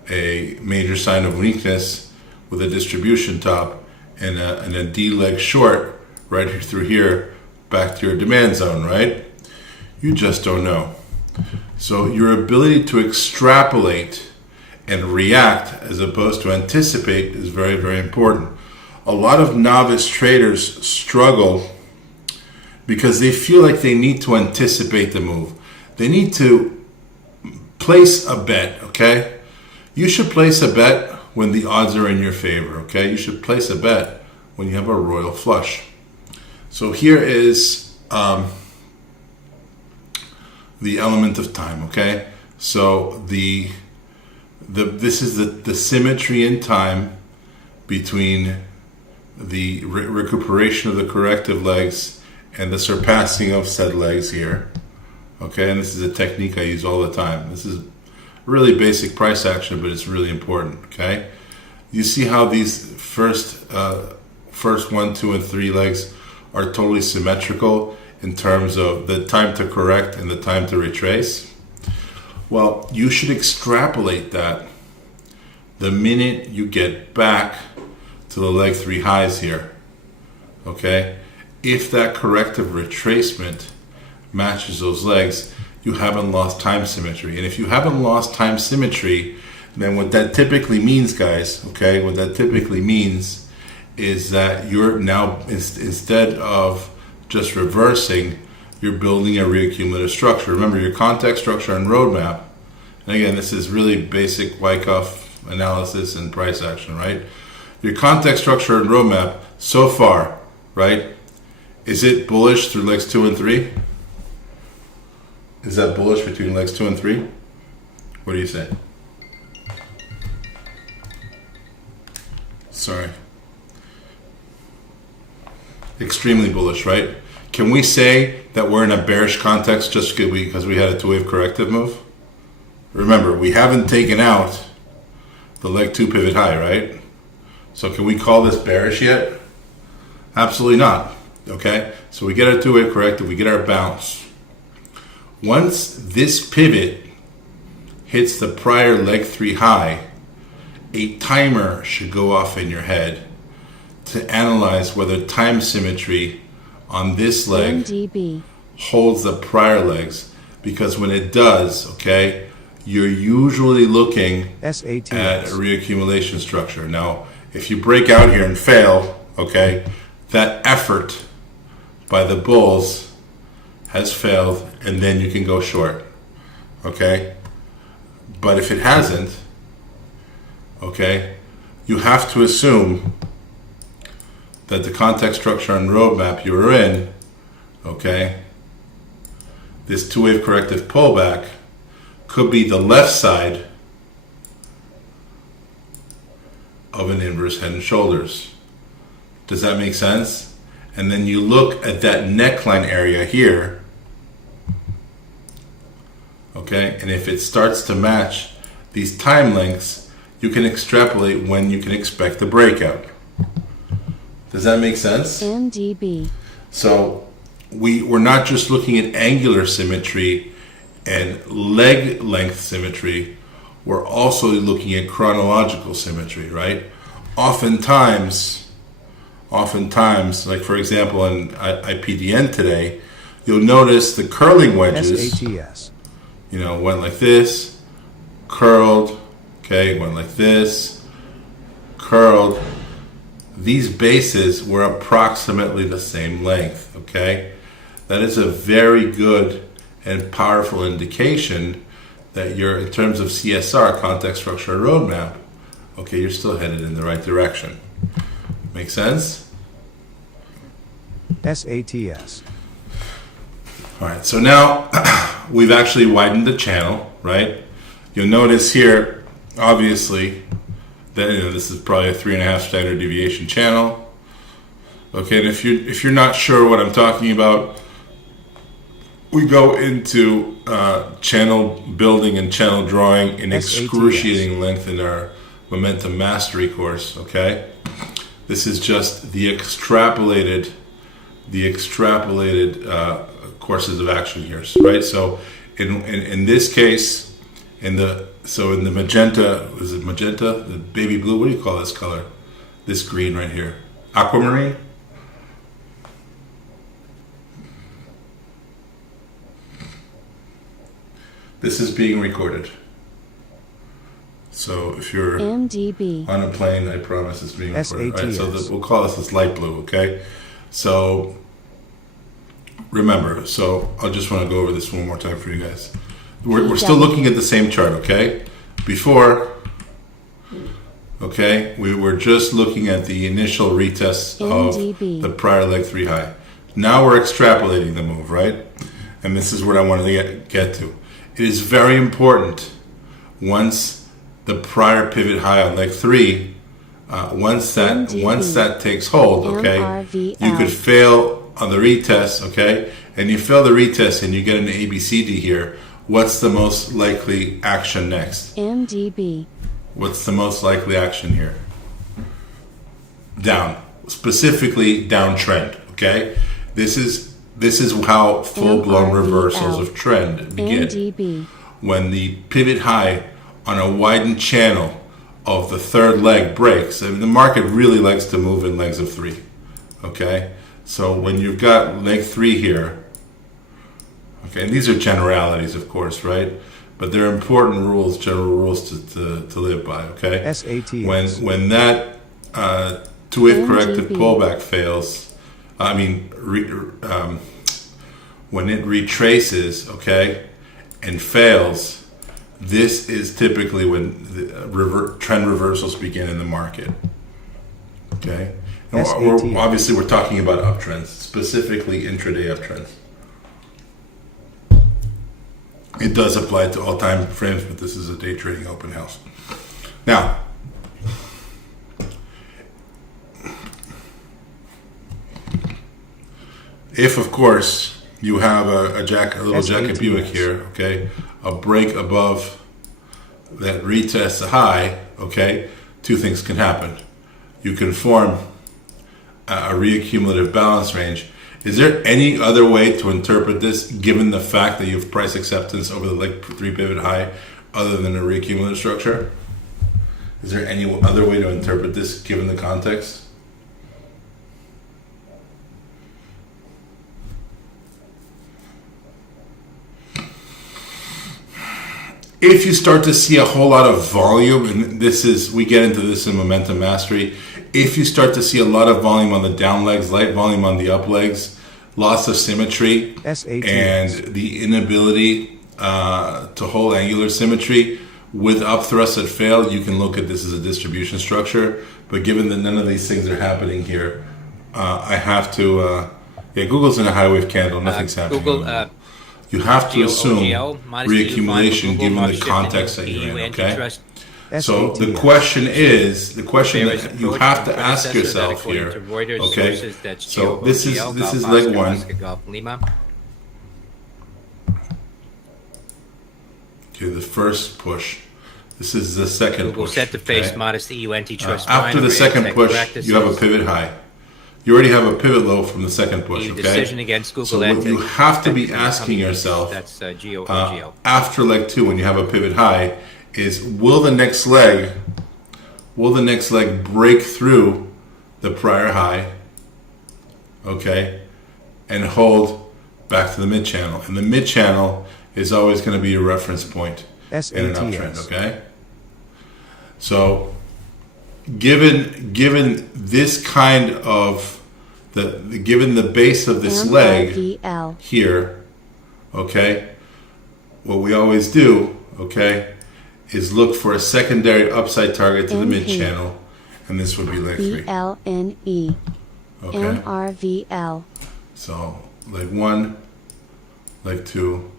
a major sign of weakness with a distribution top and a D leg short right through here back to your demand zone, right? You just don't know. So your ability to extrapolate and react as opposed to anticipate is very, very important. A lot of novice traders struggle because they feel like they need to anticipate the move. They need to place a bet, okay? You should place a bet when the odds are in your favor, okay? You should place a bet when you have a royal flush. So here is the element of time, okay? So this is the symmetry in time between the recuperation of the corrective legs and the surpassing of said legs here, okay? And this is a technique I use all the time. This is really basic price action, but it's really important, okay? You see how these first 1, 2, and 3 legs are totally symmetrical in terms of the time to correct and the time to retrace? Well, you should extrapolate that the minute you get back to the leg 3 highs here, okay? If that corrective retracement matches those legs, you haven't lost time symmetry. And if you haven't lost time symmetry, then what that typically means, guys, okay, what that typically means is that you're now, instead of just reversing, you're building a reaccumulative structure. Remember, your context structure and roadmap, and again, this is really basic Wyckoff analysis and price action, right? Your context structure and roadmap so far, right? Is it bullish through legs 2 and 3? Is that bullish between legs 2 and 3? What do you say? Sorry. Extremely bullish, right? Can we say that we're in a bearish context just because we had a two-wave corrective move? Remember, we haven't taken out the leg 2 pivot high, right? So can we call this bearish yet? Absolutely not, okay? So we get our two-wave corrective, we get our bounce. Once this pivot hits the prior leg 3 high, a timer should go off in your head to analyze whether time symmetry on this leg holds the prior legs, because when it does, okay, you're usually looking at a reaccumulation structure. Now, if you break out here and fail, okay, that effort by the bulls has failed, and then you can go short, okay? But if it hasn't, okay, you have to assume that the context structure and roadmap you are in, okay, this two-wave corrective pullback could be the left side of an inverse head and shoulders. Does that make sense? And then you look at that neckline area here, okay, and if it starts to match these time lengths, you can extrapolate when you can expect the breakout. Does that make sense? MDB. So we're not just looking at angular symmetry and leg length symmetry, we're also looking at chronological symmetry, right? Oftentimes, like for example in IPDN today, you'll notice the curling wedges, SATS. you know, went like this, curled, okay, went like this, curled. These bases were approximately the same length, okay? That is a very good and powerful indication that you're, in terms of CSR, context structure roadmap, okay, you're still headed in the right direction. Make sense? SATS. All right, so now we've actually widened the channel, right? You'll notice here, obviously, that this is probably a 3.5 standard deviation channel. Okay, and if you're not sure what I'm talking about, we go into channel building and channel drawing in excruciating length in our momentum mastery course. Okay, this is just the extrapolated courses of action here, right? So in this case, in the magenta, is it magenta? The baby blue, what do you call this color? This green right here. Aquamarine? This is being recorded. So if you're MDB. on a plane, I promise it's being recorded. All right, so SATS. we'll call this light blue, okay? So remember, so I just want to go over this one more time for you guys. We're still looking at the same chart, okay? Before, okay, we were just looking at the initial retest of MDB. the prior leg 3 high. Now we're extrapolating the move, right? And this is what I wanted to get to. It is very important once the prior pivot high on leg 3, once that takes hold, okay, you could fail on the retest, okay, and you fail the retest and you get an ABCD here. What's the most likely action next? MDB. What's the most likely action here? Down, specifically downtrend. Okay, this is how full-blown reversals of trend begin. MDB. When the pivot high on a widened channel of the third leg breaks. I mean, the market really likes to move in legs of 3. Okay, so when you've got leg 3 here. Okay, and these are generalities, of course, right? But they're important rules, general rules to live by, okay? SATS. When that two-wave corrective MGB. pullback fails, when it retraces, okay, and fails, this is typically when the trend reversals begin in the market, okay? And obviously, we're talking about uptrends, specifically intraday uptrends. It does apply to all time frames, but this is a day trading open house. Now, if of course you have a little Jacket Buick here, okay, a break above that retests the high, okay, 2 things can happen. You can form a reaccumulative balance range. Is there any other way to interpret this, given the fact that you have price acceptance over the leg 3 pivot high, other than a reaccumulative structure? Is there any other way to interpret this, given the context? If you start to see a whole lot of volume, and we get into this in Momentum Mastery, if you start to see a lot of volume on the down legs, light volume on the up legs, loss of symmetry, SATS. and the inability to hold angular symmetry, with up thrusts that fail, you can look at this as a distribution structure. But given that none of these things are happening here, I have to. Yeah, Google's in a high wave candle. Nothing's happening. Google, you have to assume GOGL, reaccumulation given the context that you're in. Okay. So the question is, that you have to ask yourself here. Okay. So this is leg one. Okay, the first push. This is the second Google push. set to face okay? modest EU antitrust. After the second push, you have a pivot high. You already have a pivot low from the second push. EU Okay. decision against Google. So what you have to be asking yourself that's GOGL. after leg two, when you have a pivot high, is will the next leg break through the prior high? Okay, and hold back to the mid channel. And the mid channel is always going to be a reference point in an uptrend, okay? So given this kind of given the base of this leg here, okay, what we always do, okay, is look for a secondary upside target to the mid channel, and this would be leg 3. BLNE. Okay. MRVL. So leg 1, leg 2,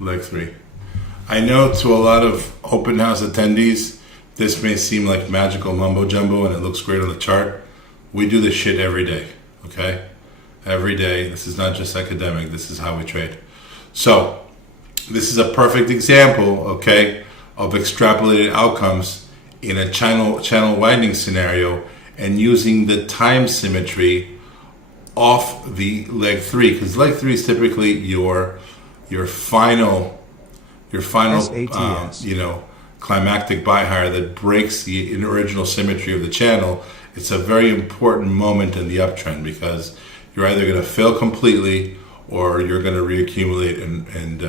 leg 3. I know to a lot of open house attendees, this may seem like magical mumbo jumbo and it looks great on the chart. We do this shit every day, okay? Every day. This is not just academic. This is how we trade. So this is a perfect example, okay, of extrapolated outcomes in a channel widening scenario and using the time symmetry off the leg 3, because leg 3 is typically your final climactic buy higher that breaks the original symmetry of the channel. It's a very important moment in the uptrend because you're either going to fail completely or you're going to reaccumulate and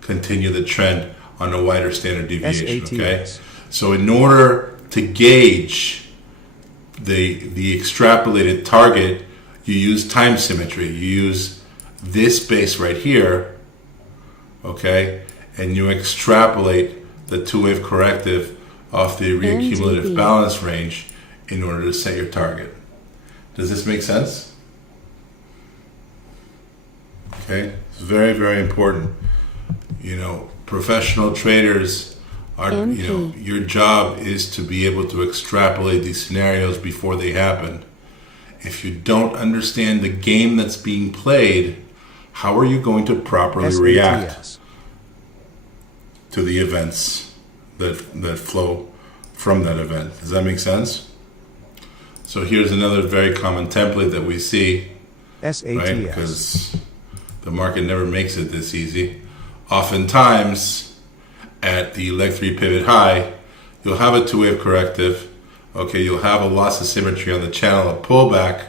continue the trend on a wider standard deviation. Okay, so in order to gauge the extrapolated target, you use time symmetry. You use this base right here, okay, and you extrapolate the two-wave corrective off the reaccumulative balance range in order to set your target. Does this make sense? Okay, it's very, very important. You know, professional traders are, your job is to be able to extrapolate these scenarios before they happen. If you don't understand the game that's being played, how are you going to properly react to the events that flow from that event? Does that make sense? So here's another very common template that we see, right? Because the market never makes it this easy. Oftentimes, at the leg 3 pivot high, you'll have a two-wave corrective. Okay, you'll have a loss of symmetry on the channel, a pullback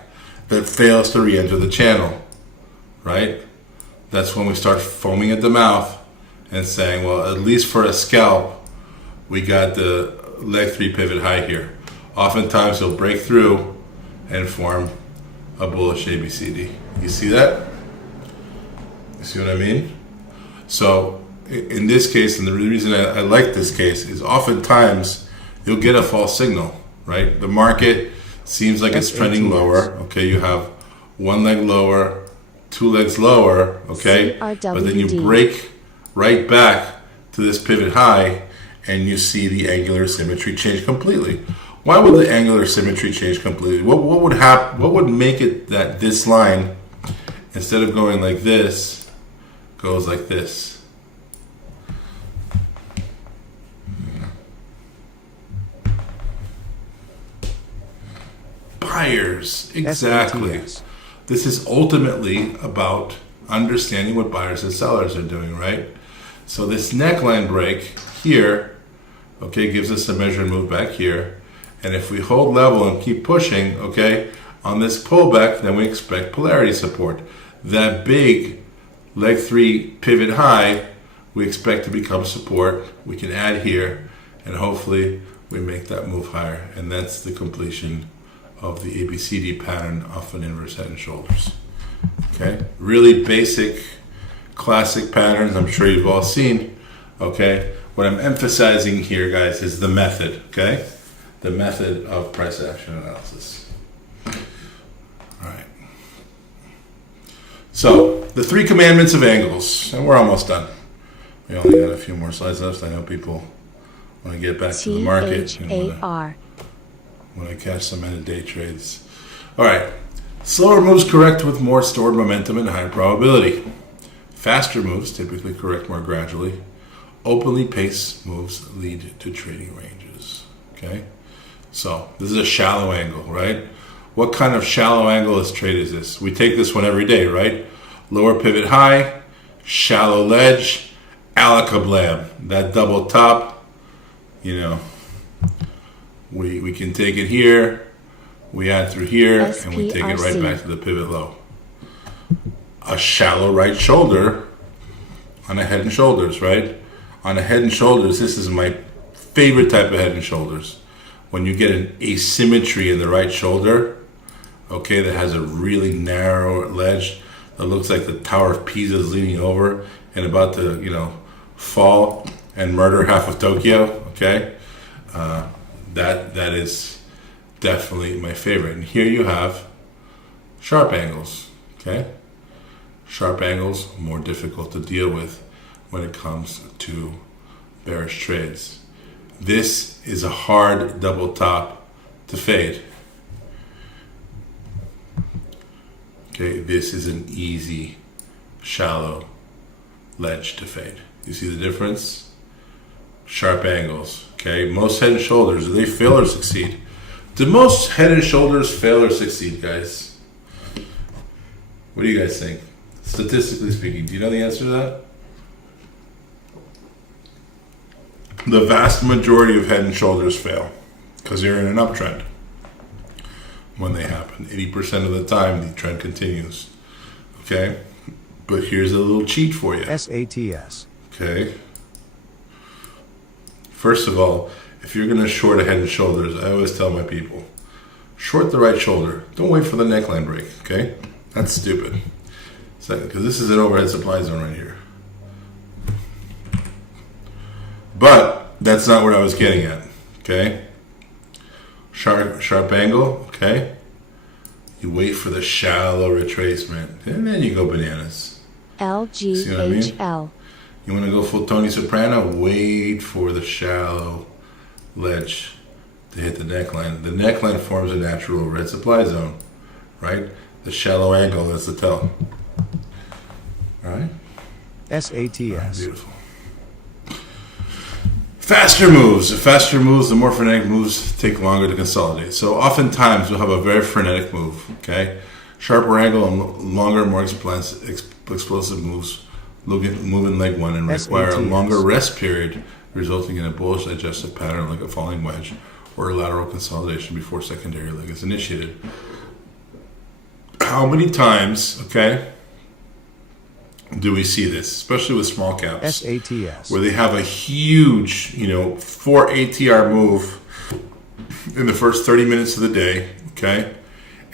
that fails to re-enter the channel, right? That's when we start foaming at the mouth and saying, well, at least for a scalp, we got the leg 3 pivot high here. Oftentimes, you'll break through and form a bullish ABCD. You see that? You see what I mean? So in this case, and the reason I like this case is oftentimes you'll get a false signal, right? The market seems like it's trending lower. Okay, you have one leg lower, two legs lower, okay? But then you break right back to this pivot high and you see the angular symmetry change completely. Why would the angular symmetry change completely? What would happen? What would make it that this line, instead of going like this, goes like this? Buyers, exactly. This is ultimately about understanding what buyers and sellers are doing, right? So this neckline break here, okay, gives us a measure and move back here. And if we hold level and keep pushing, okay, on this pullback, then we expect polarity support. That big leg 3 pivot high, we expect to become support. We can add here, and hopefully we make that move higher. And that's the completion of the ABCD pattern off an inverse head and shoulders. Okay, really basic classic patterns I'm sure you've all seen, okay? What I'm emphasizing here, guys, is the method, okay? The method of price action analysis. All right. So, the 3 commandments of angles, and we're almost done. We only got a few more slides left. I know people want to get back to the market. THAR. When I catch some end of day trades. All right. Slower moves correct with more stored momentum and higher probability. Faster moves typically correct more gradually. Openly paced moves lead to trading ranges. Okay? So, this is a shallow angle, right? What kind of shallow angle trade is this? We take this one every day, right? Lower pivot high, shallow ledge, alakablam. That double top, you know, we can take it here, we add through here, and we take it right back to the pivot low. A shallow right shoulder on a head and shoulders, right? On a head and shoulders, this is my favorite type of head and shoulders. When you get an asymmetry in the right shoulder, okay, that has a really narrow ledge that looks like the Tower of Pisa is leaning over and about to, you know, fall and murder half of Tokyo, okay? That is definitely my favorite. And here you have sharp angles, okay? Sharp angles, more difficult to deal with when it comes to bearish trades. This is a hard double top to fade. Okay, this is an easy, shallow ledge to fade. You see the difference? Sharp angles. Okay, most head and shoulders, do they fail or succeed? Do most head and shoulders fail or succeed, guys? What do you guys think? Statistically speaking, do you know the answer to that? The vast majority of head and shoulders fail because you're in an uptrend when they happen. 80% of the time, the trend continues. Okay? But here's a little cheat for you. SATS. Okay? First of all, if you're going to short a head and shoulders, I always tell my people, short the right shoulder. Don't wait for the neckline break, okay? That's stupid. Because this is an overhead supply zone right here. But that's not what I was getting at, okay? Sharp angle, okay? You wait for the shallow retracement, and then you go bananas. LGHL. See what I mean? You want to go full Tony Soprano? Wait for the shallow ledge to hit the neckline. The neckline forms a natural red supply zone, right? The shallow angle is the tell. All right? SATS. Beautiful. Faster moves. The more frenetic moves take longer to consolidate. So oftentimes you'll have a very frenetic move, okay? Sharper angle and longer, more explosive moves move in leg one and require a longer rest period, resulting in a bullish digestive pattern like a falling wedge or a lateral consolidation before secondary leg is initiated. How many times, okay, do we see this, especially with small caps, SATS. where they have a huge, 4 ATR move in the first 30 minutes of the day, okay,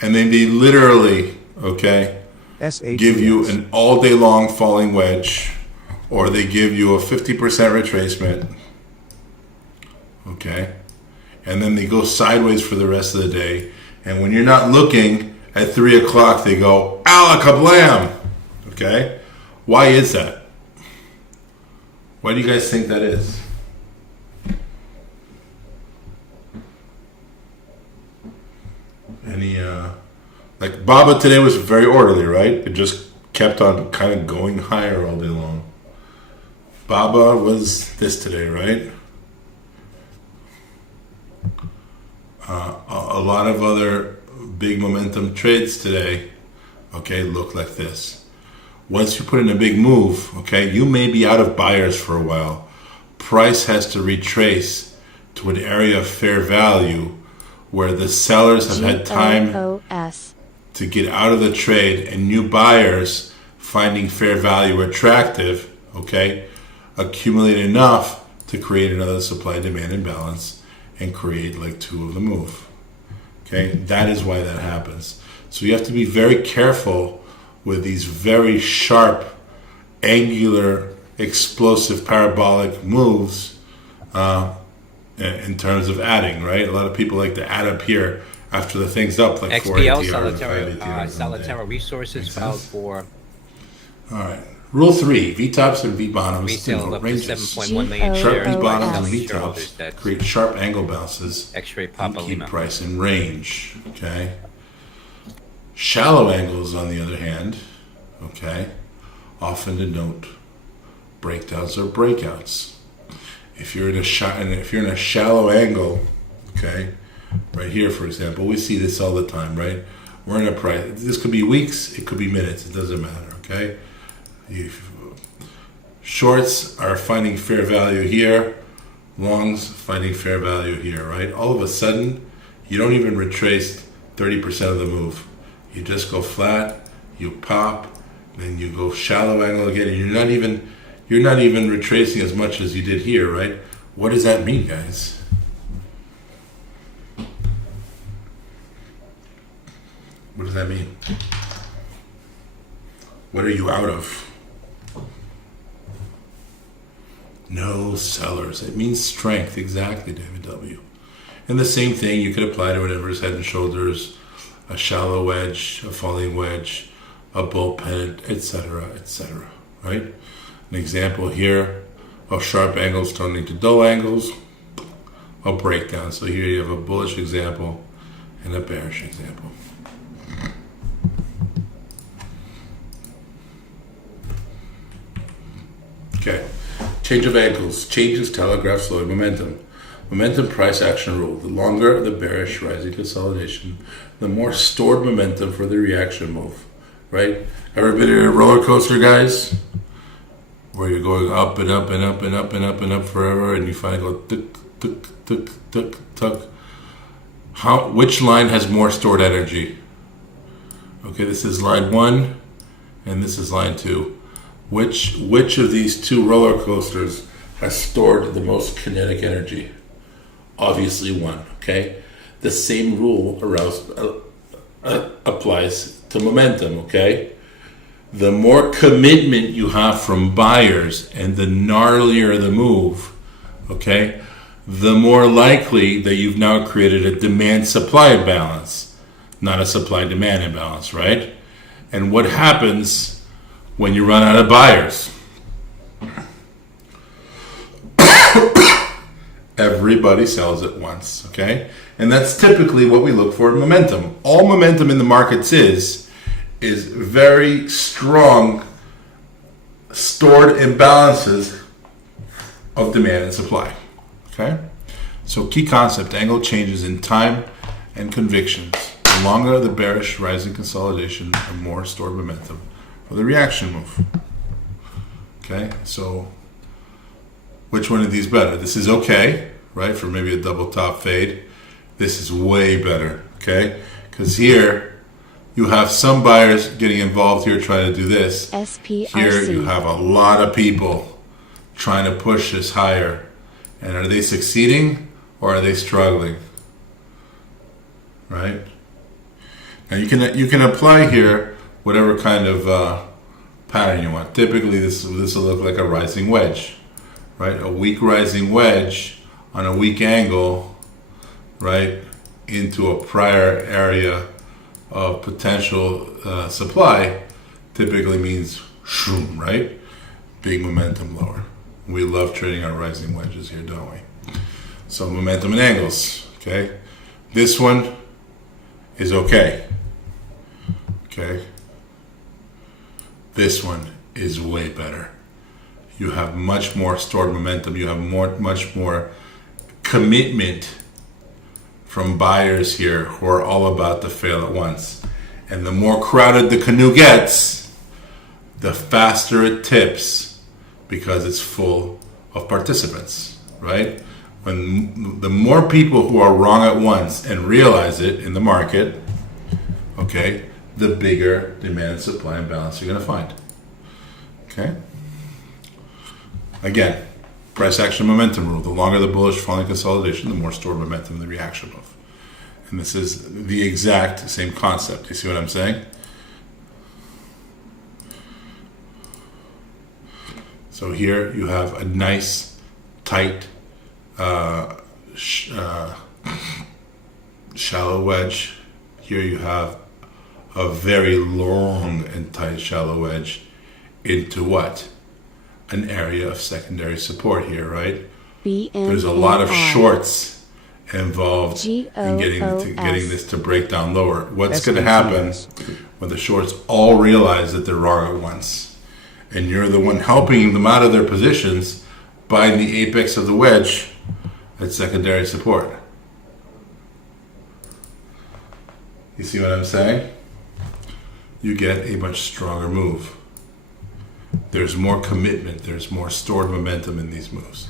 and then they literally, okay, SATS. give you an all day long falling wedge, or they give you a 50% retracement, okay, and then they go sideways for the rest of the day, and when you're not looking at 3 o'clock, they go alakablam, okay. Why is that? Why do you guys think that is? Like Baba today was very orderly, right? It just kept on kind of going higher all day long. Baba was this today, right? A lot of other big momentum trades today, okay, look like this. Once you put in a big move, okay, you may be out of buyers for a while. Price has to retrace to an area of fair value where the sellers have had time to get out of the trade and new buyers finding fair value attractive, okay, accumulate enough to create another supply-demand imbalance and create like 2 of the move. Okay, that is why that happens. So you have to be very careful with these very sharp angular, explosive, parabolic moves in terms of adding, right? A lot of people like to add up here after the thing's up, like 4 XPL, ATR and 5 ATR. Solitary Resources filed for All right. Rule 3, V-tops and V-bottoms resale in of up to ranges. 7.1 million G-O-O-M. Sharp shares. V-bottoms Selling and shareholders V-tops that create sharp angle bounces X-ray and Papa keep Lima. price in range, okay? Shallow angles, on the other hand, okay, often denote breakdowns or breakouts. If you're in a shallow angle, okay, right here, for example, we see this all the time, right? We're in a price. This could be weeks, it could be minutes. It doesn't matter, okay? Shorts are finding fair value here, longs finding fair value here, right? All of a sudden, you don't even retrace 30% of the move. You just go flat, you pop, then you go shallow angle again, and you're not even retracing as much as you did here, right? What does that mean, guys? What does that mean? What are you out of? No sellers. It means strength, exactly, David W. And the same thing you could apply to whatever is head and shoulders, a shallow wedge, a falling wedge, a bull pennant, etc., right? An example here of sharp angles turning to dull angles, a breakdown. So here you have a bullish example and a bearish example. Okay, change of angles. Changes telegraph slowing momentum. Momentum price action rule. The longer the bearish rising consolidation, the more stored momentum for the reaction move, right? Ever been in a roller coaster, guys? Where you're going up and up and up and up and up and up forever, and you finally go tuk, tuk, tuk, tuk, tuk. Which line has more stored energy? Okay, this is line 1, and this is line 2. Which of these two roller coasters has stored the most kinetic energy? Obviously 1, okay? The same rule applies to momentum, okay? The more commitment you have from buyers and the gnarlier the move, okay, the more likely that you've now created a demand-supply imbalance, not a supply-demand imbalance, right? And what happens when you run out of buyers? Everybody sells at once, okay? And that's typically what we look for in momentum. All momentum in the markets is very strong stored imbalances of demand and supply, okay? So key concept, angle changes in time and convictions. The longer the bearish rising consolidation, the more stored momentum for the reaction move. Okay, so which one of these better? This is okay, right, for maybe a double top fade. This is way better, okay? Because here you have some buyers getting involved here trying to do this. SPRC. Here you have a lot of people trying to push this higher. And are they succeeding or are they struggling? Right? Now you can apply here whatever kind of pattern you want. Typically this will look like a rising wedge, right? A weak rising wedge on a weak angle, right, into a prior area of potential supply typically means shroom, right? Big momentum lower. We love trading our rising wedges here, don't we? So momentum and angles, okay? This one is okay. Okay? This one is way better. You have much more stored momentum. You have much more commitment from buyers here who are all about to fail at once. And the more crowded the canoe gets, the faster it tips because it's full of participants, right? When the more people who are wrong at once and realize it in the market, okay, the bigger demand and supply imbalance you're going to find. Okay? Again, price action momentum rule. The longer the bullish falling consolidation, the more stored momentum in the reaction move. And this is the exact same concept. You see what I'm saying? So here you have a nice, tight, shallow wedge. Here you have a very long and tight shallow wedge into what? An area of secondary support here, right? There's a lot of shorts involved in getting this to break down lower. What's going to happen when the shorts all realize that they're wrong at once? And you're the one helping them out of their positions by the apex of the wedge at secondary support. You see what I'm saying? You get a much stronger move. There's more commitment. There's more stored momentum in these moves.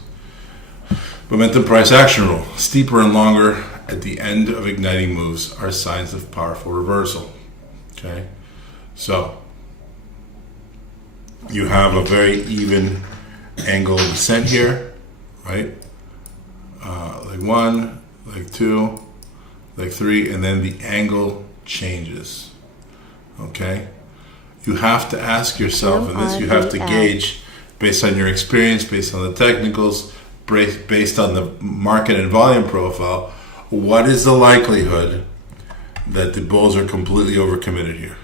Momentum price action rule. Steeper and longer at the end of igniting moves are signs of powerful reversal. Okay? So, you have a very even angle of descent here, right? Leg 1, leg 2, leg 3, and then the angle changes. Okay? You have to ask yourself, and this you have to gauge based on your experience, based on the technicals, based on the market and volume profile, what is the likelihood that the bulls are completely overcommitted here?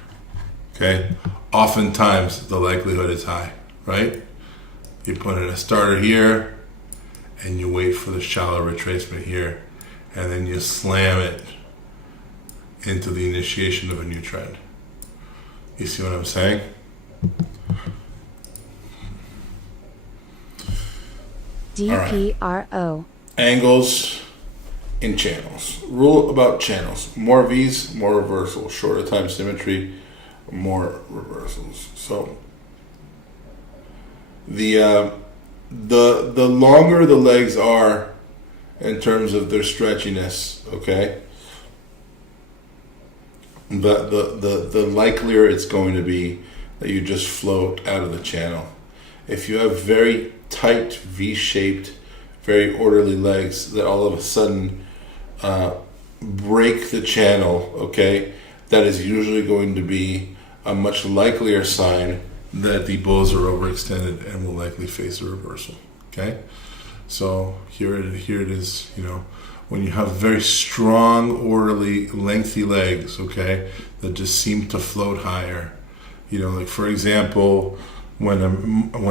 Okay? Oftentimes, the likelihood is high, right? You put in a starter here, and you wait for the shallow retracement here, and then you slam it into the initiation of a new trend. You see what I'm saying? DPRO. Angles in channels. Rule about channels. More V's, more reversals. Shorter time symmetry, more reversals. So the longer the legs are in terms of their stretchiness, okay, the likelier it's going to be that you just float out of the channel. If you have very tight V-shaped, very orderly legs that all of a sudden break the channel, okay, that is usually going to be a much likelier sign that the bulls are overextended and will likely face a reversal. Okay, so here it is. You know, when you have very strong, orderly, lengthy legs, okay, that just seem to float higher. You know, like for example, when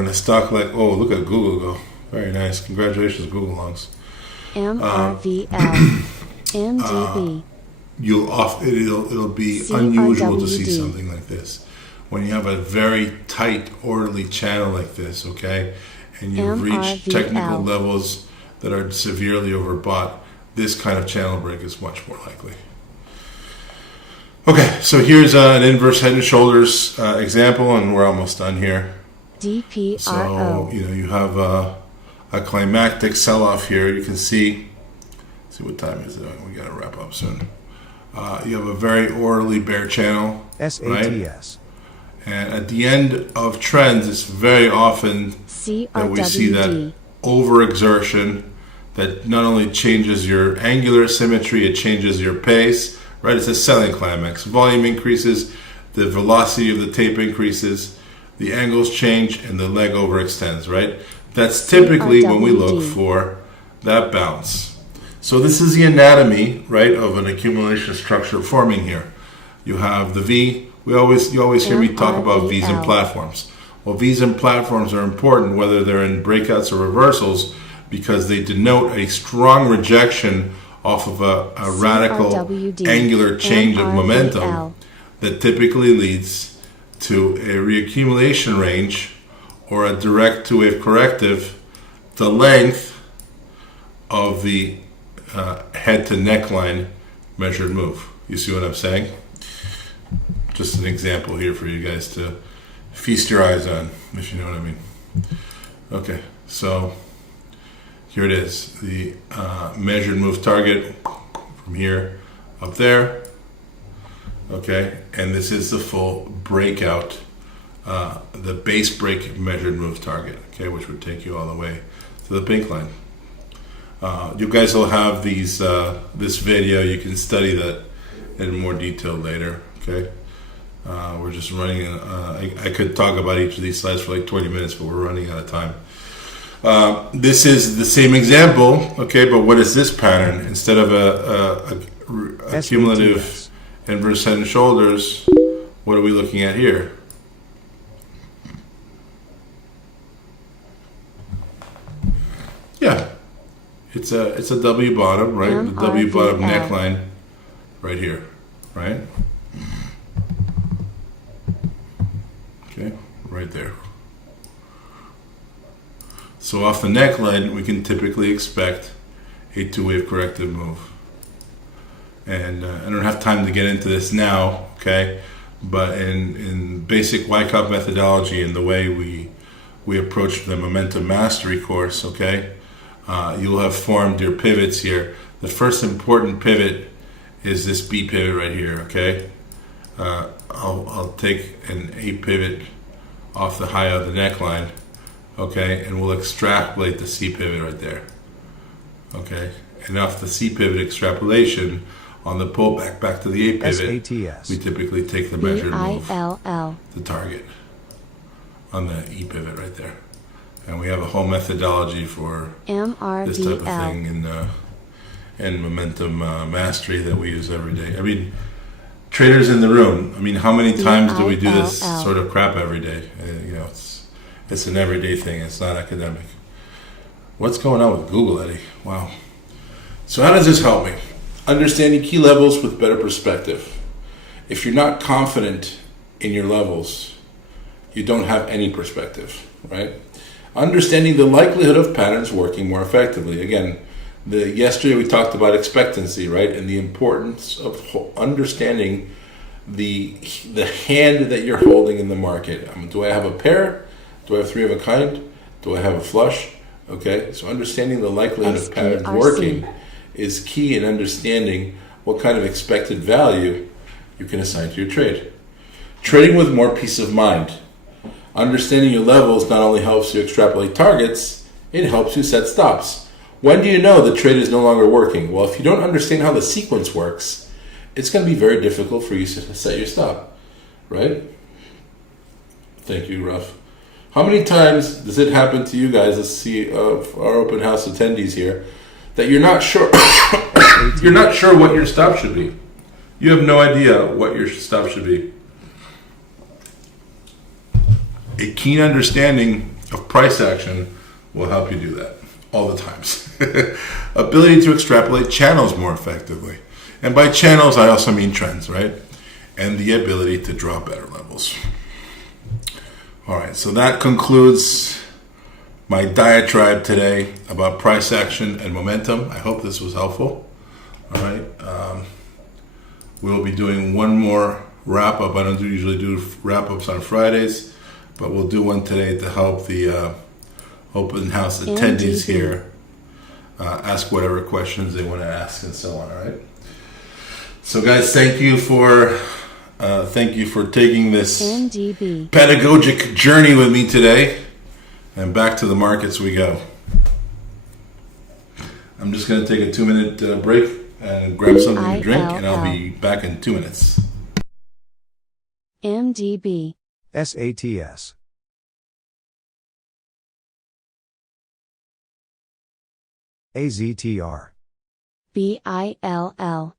a stock like, oh, look at Google go, very nice, congratulations Google longs. MRVL. MDB. It'll be unusual to see something like this. When you have a very tight, orderly channel like this, okay, and you've reached technical levels that are severely overbought, this kind of channel break is much more likely. Okay, so here's an inverse head and shoulders example, and we're almost done here. DPRO. So, you know, you have a climactic sell-off here. You can see what time is it? We got to wrap up soon. You have a very orderly bear channel, SATS. right? And at the end of trends, it's very often that we see that overexertion that not only changes your angular symmetry, it changes your pace, right? It's a selling climax. Volume increases, the velocity of the tape increases, the angles change, and the leg overextends, right? That's typically when we look for that bounce. So this is the anatomy, right, of an accumulation structure forming here. You have the V. You always hear me talk about V's and platforms. Well, V's and platforms are important whether they're in breakouts or reversals because they denote a strong rejection off of a radical angular change of momentum that typically leads to a reaccumulation range or a direct two-wave corrective, the length of the head to neckline measured move. You see what I'm saying? Just an example here for you guys to feast your eyes on, if you know what I mean. Okay, so here it is, the measured move target from here up there. Okay, and this is the full breakout, the base break measured move target, okay, which would take you all the way to the pink line. You guys will have this video. You can study that in more detail later, okay? We're just running. I could talk about each of these slides for like 20 minutes, but we're running out of time. This is the same example, okay, but what is this pattern? Instead of a cumulative inverse head and shoulders, what are we looking at here? Yeah, it's a W bottom, right? The W bottom neckline right here, right? Okay, right there. So off the neckline, we can typically expect a two-wave corrective move. And I don't have time to get into this now, okay? But in basic Wyckoff methodology and the way we approach the momentum mastery course, okay? You'll have formed your pivots here. The first important pivot is this B pivot right here, okay? I'll take an A pivot off the high of the neckline, okay? And we'll extrapolate the C pivot right there, okay? And off the C pivot extrapolation, on the pullback back to the A pivot, we typically take the measured move to target on the E pivot right there. And we have a whole methodology for this type of thing in momentum mastery that we use every day. I mean, traders in the room, I mean, how many times do we do this sort of crap every day? You know, it's an everyday thing. It's not academic. What's going on with Google, Eddie? Wow. So how does this help me? Understanding key levels with better perspective. If you're not confident in your levels, you don't have any perspective, right? Understanding the likelihood of patterns working more effectively. Again, yesterday we talked about expectancy, right? And the importance of understanding the hand that you're holding in the market. Do I have a pair? Do I have three of a kind? Do I have a flush? Okay, so understanding the likelihood of patterns working is key in understanding what kind of expected value you can assign to your trade. Trading with more peace of mind. Understanding your levels not only helps you extrapolate targets, it helps you set stops. When do you know the trade is no longer working? Well, if you don't understand how the sequence works, it's going to be very difficult for you to set your stop, right? Thank you, Ruff. How many times does it happen to you guys, let's see, our open house attendees here, that you're not sure you're not sure what your stop should be? You have no idea what your stop should be. A keen understanding of price action will help you do that all the times. Ability to extrapolate channels more effectively. And by channels, I also mean trends, right? And the ability to draw better levels. All right, so that concludes my diatribe today about price action and momentum. I hope this was helpful. All right, we'll be doing one more wrap-up. I don't usually do wrap-ups on Fridays, but we'll do one today to help the open house attendees here ask whatever questions they want to ask and so on. All right. So, guys, thank you for taking this pedagogic journey with me today. And back to the markets we go. I'm just going to take a 2-minute break and grab something to drink, and I'll be back in 2 minutes. MDB. SATS. AZTR. BILL.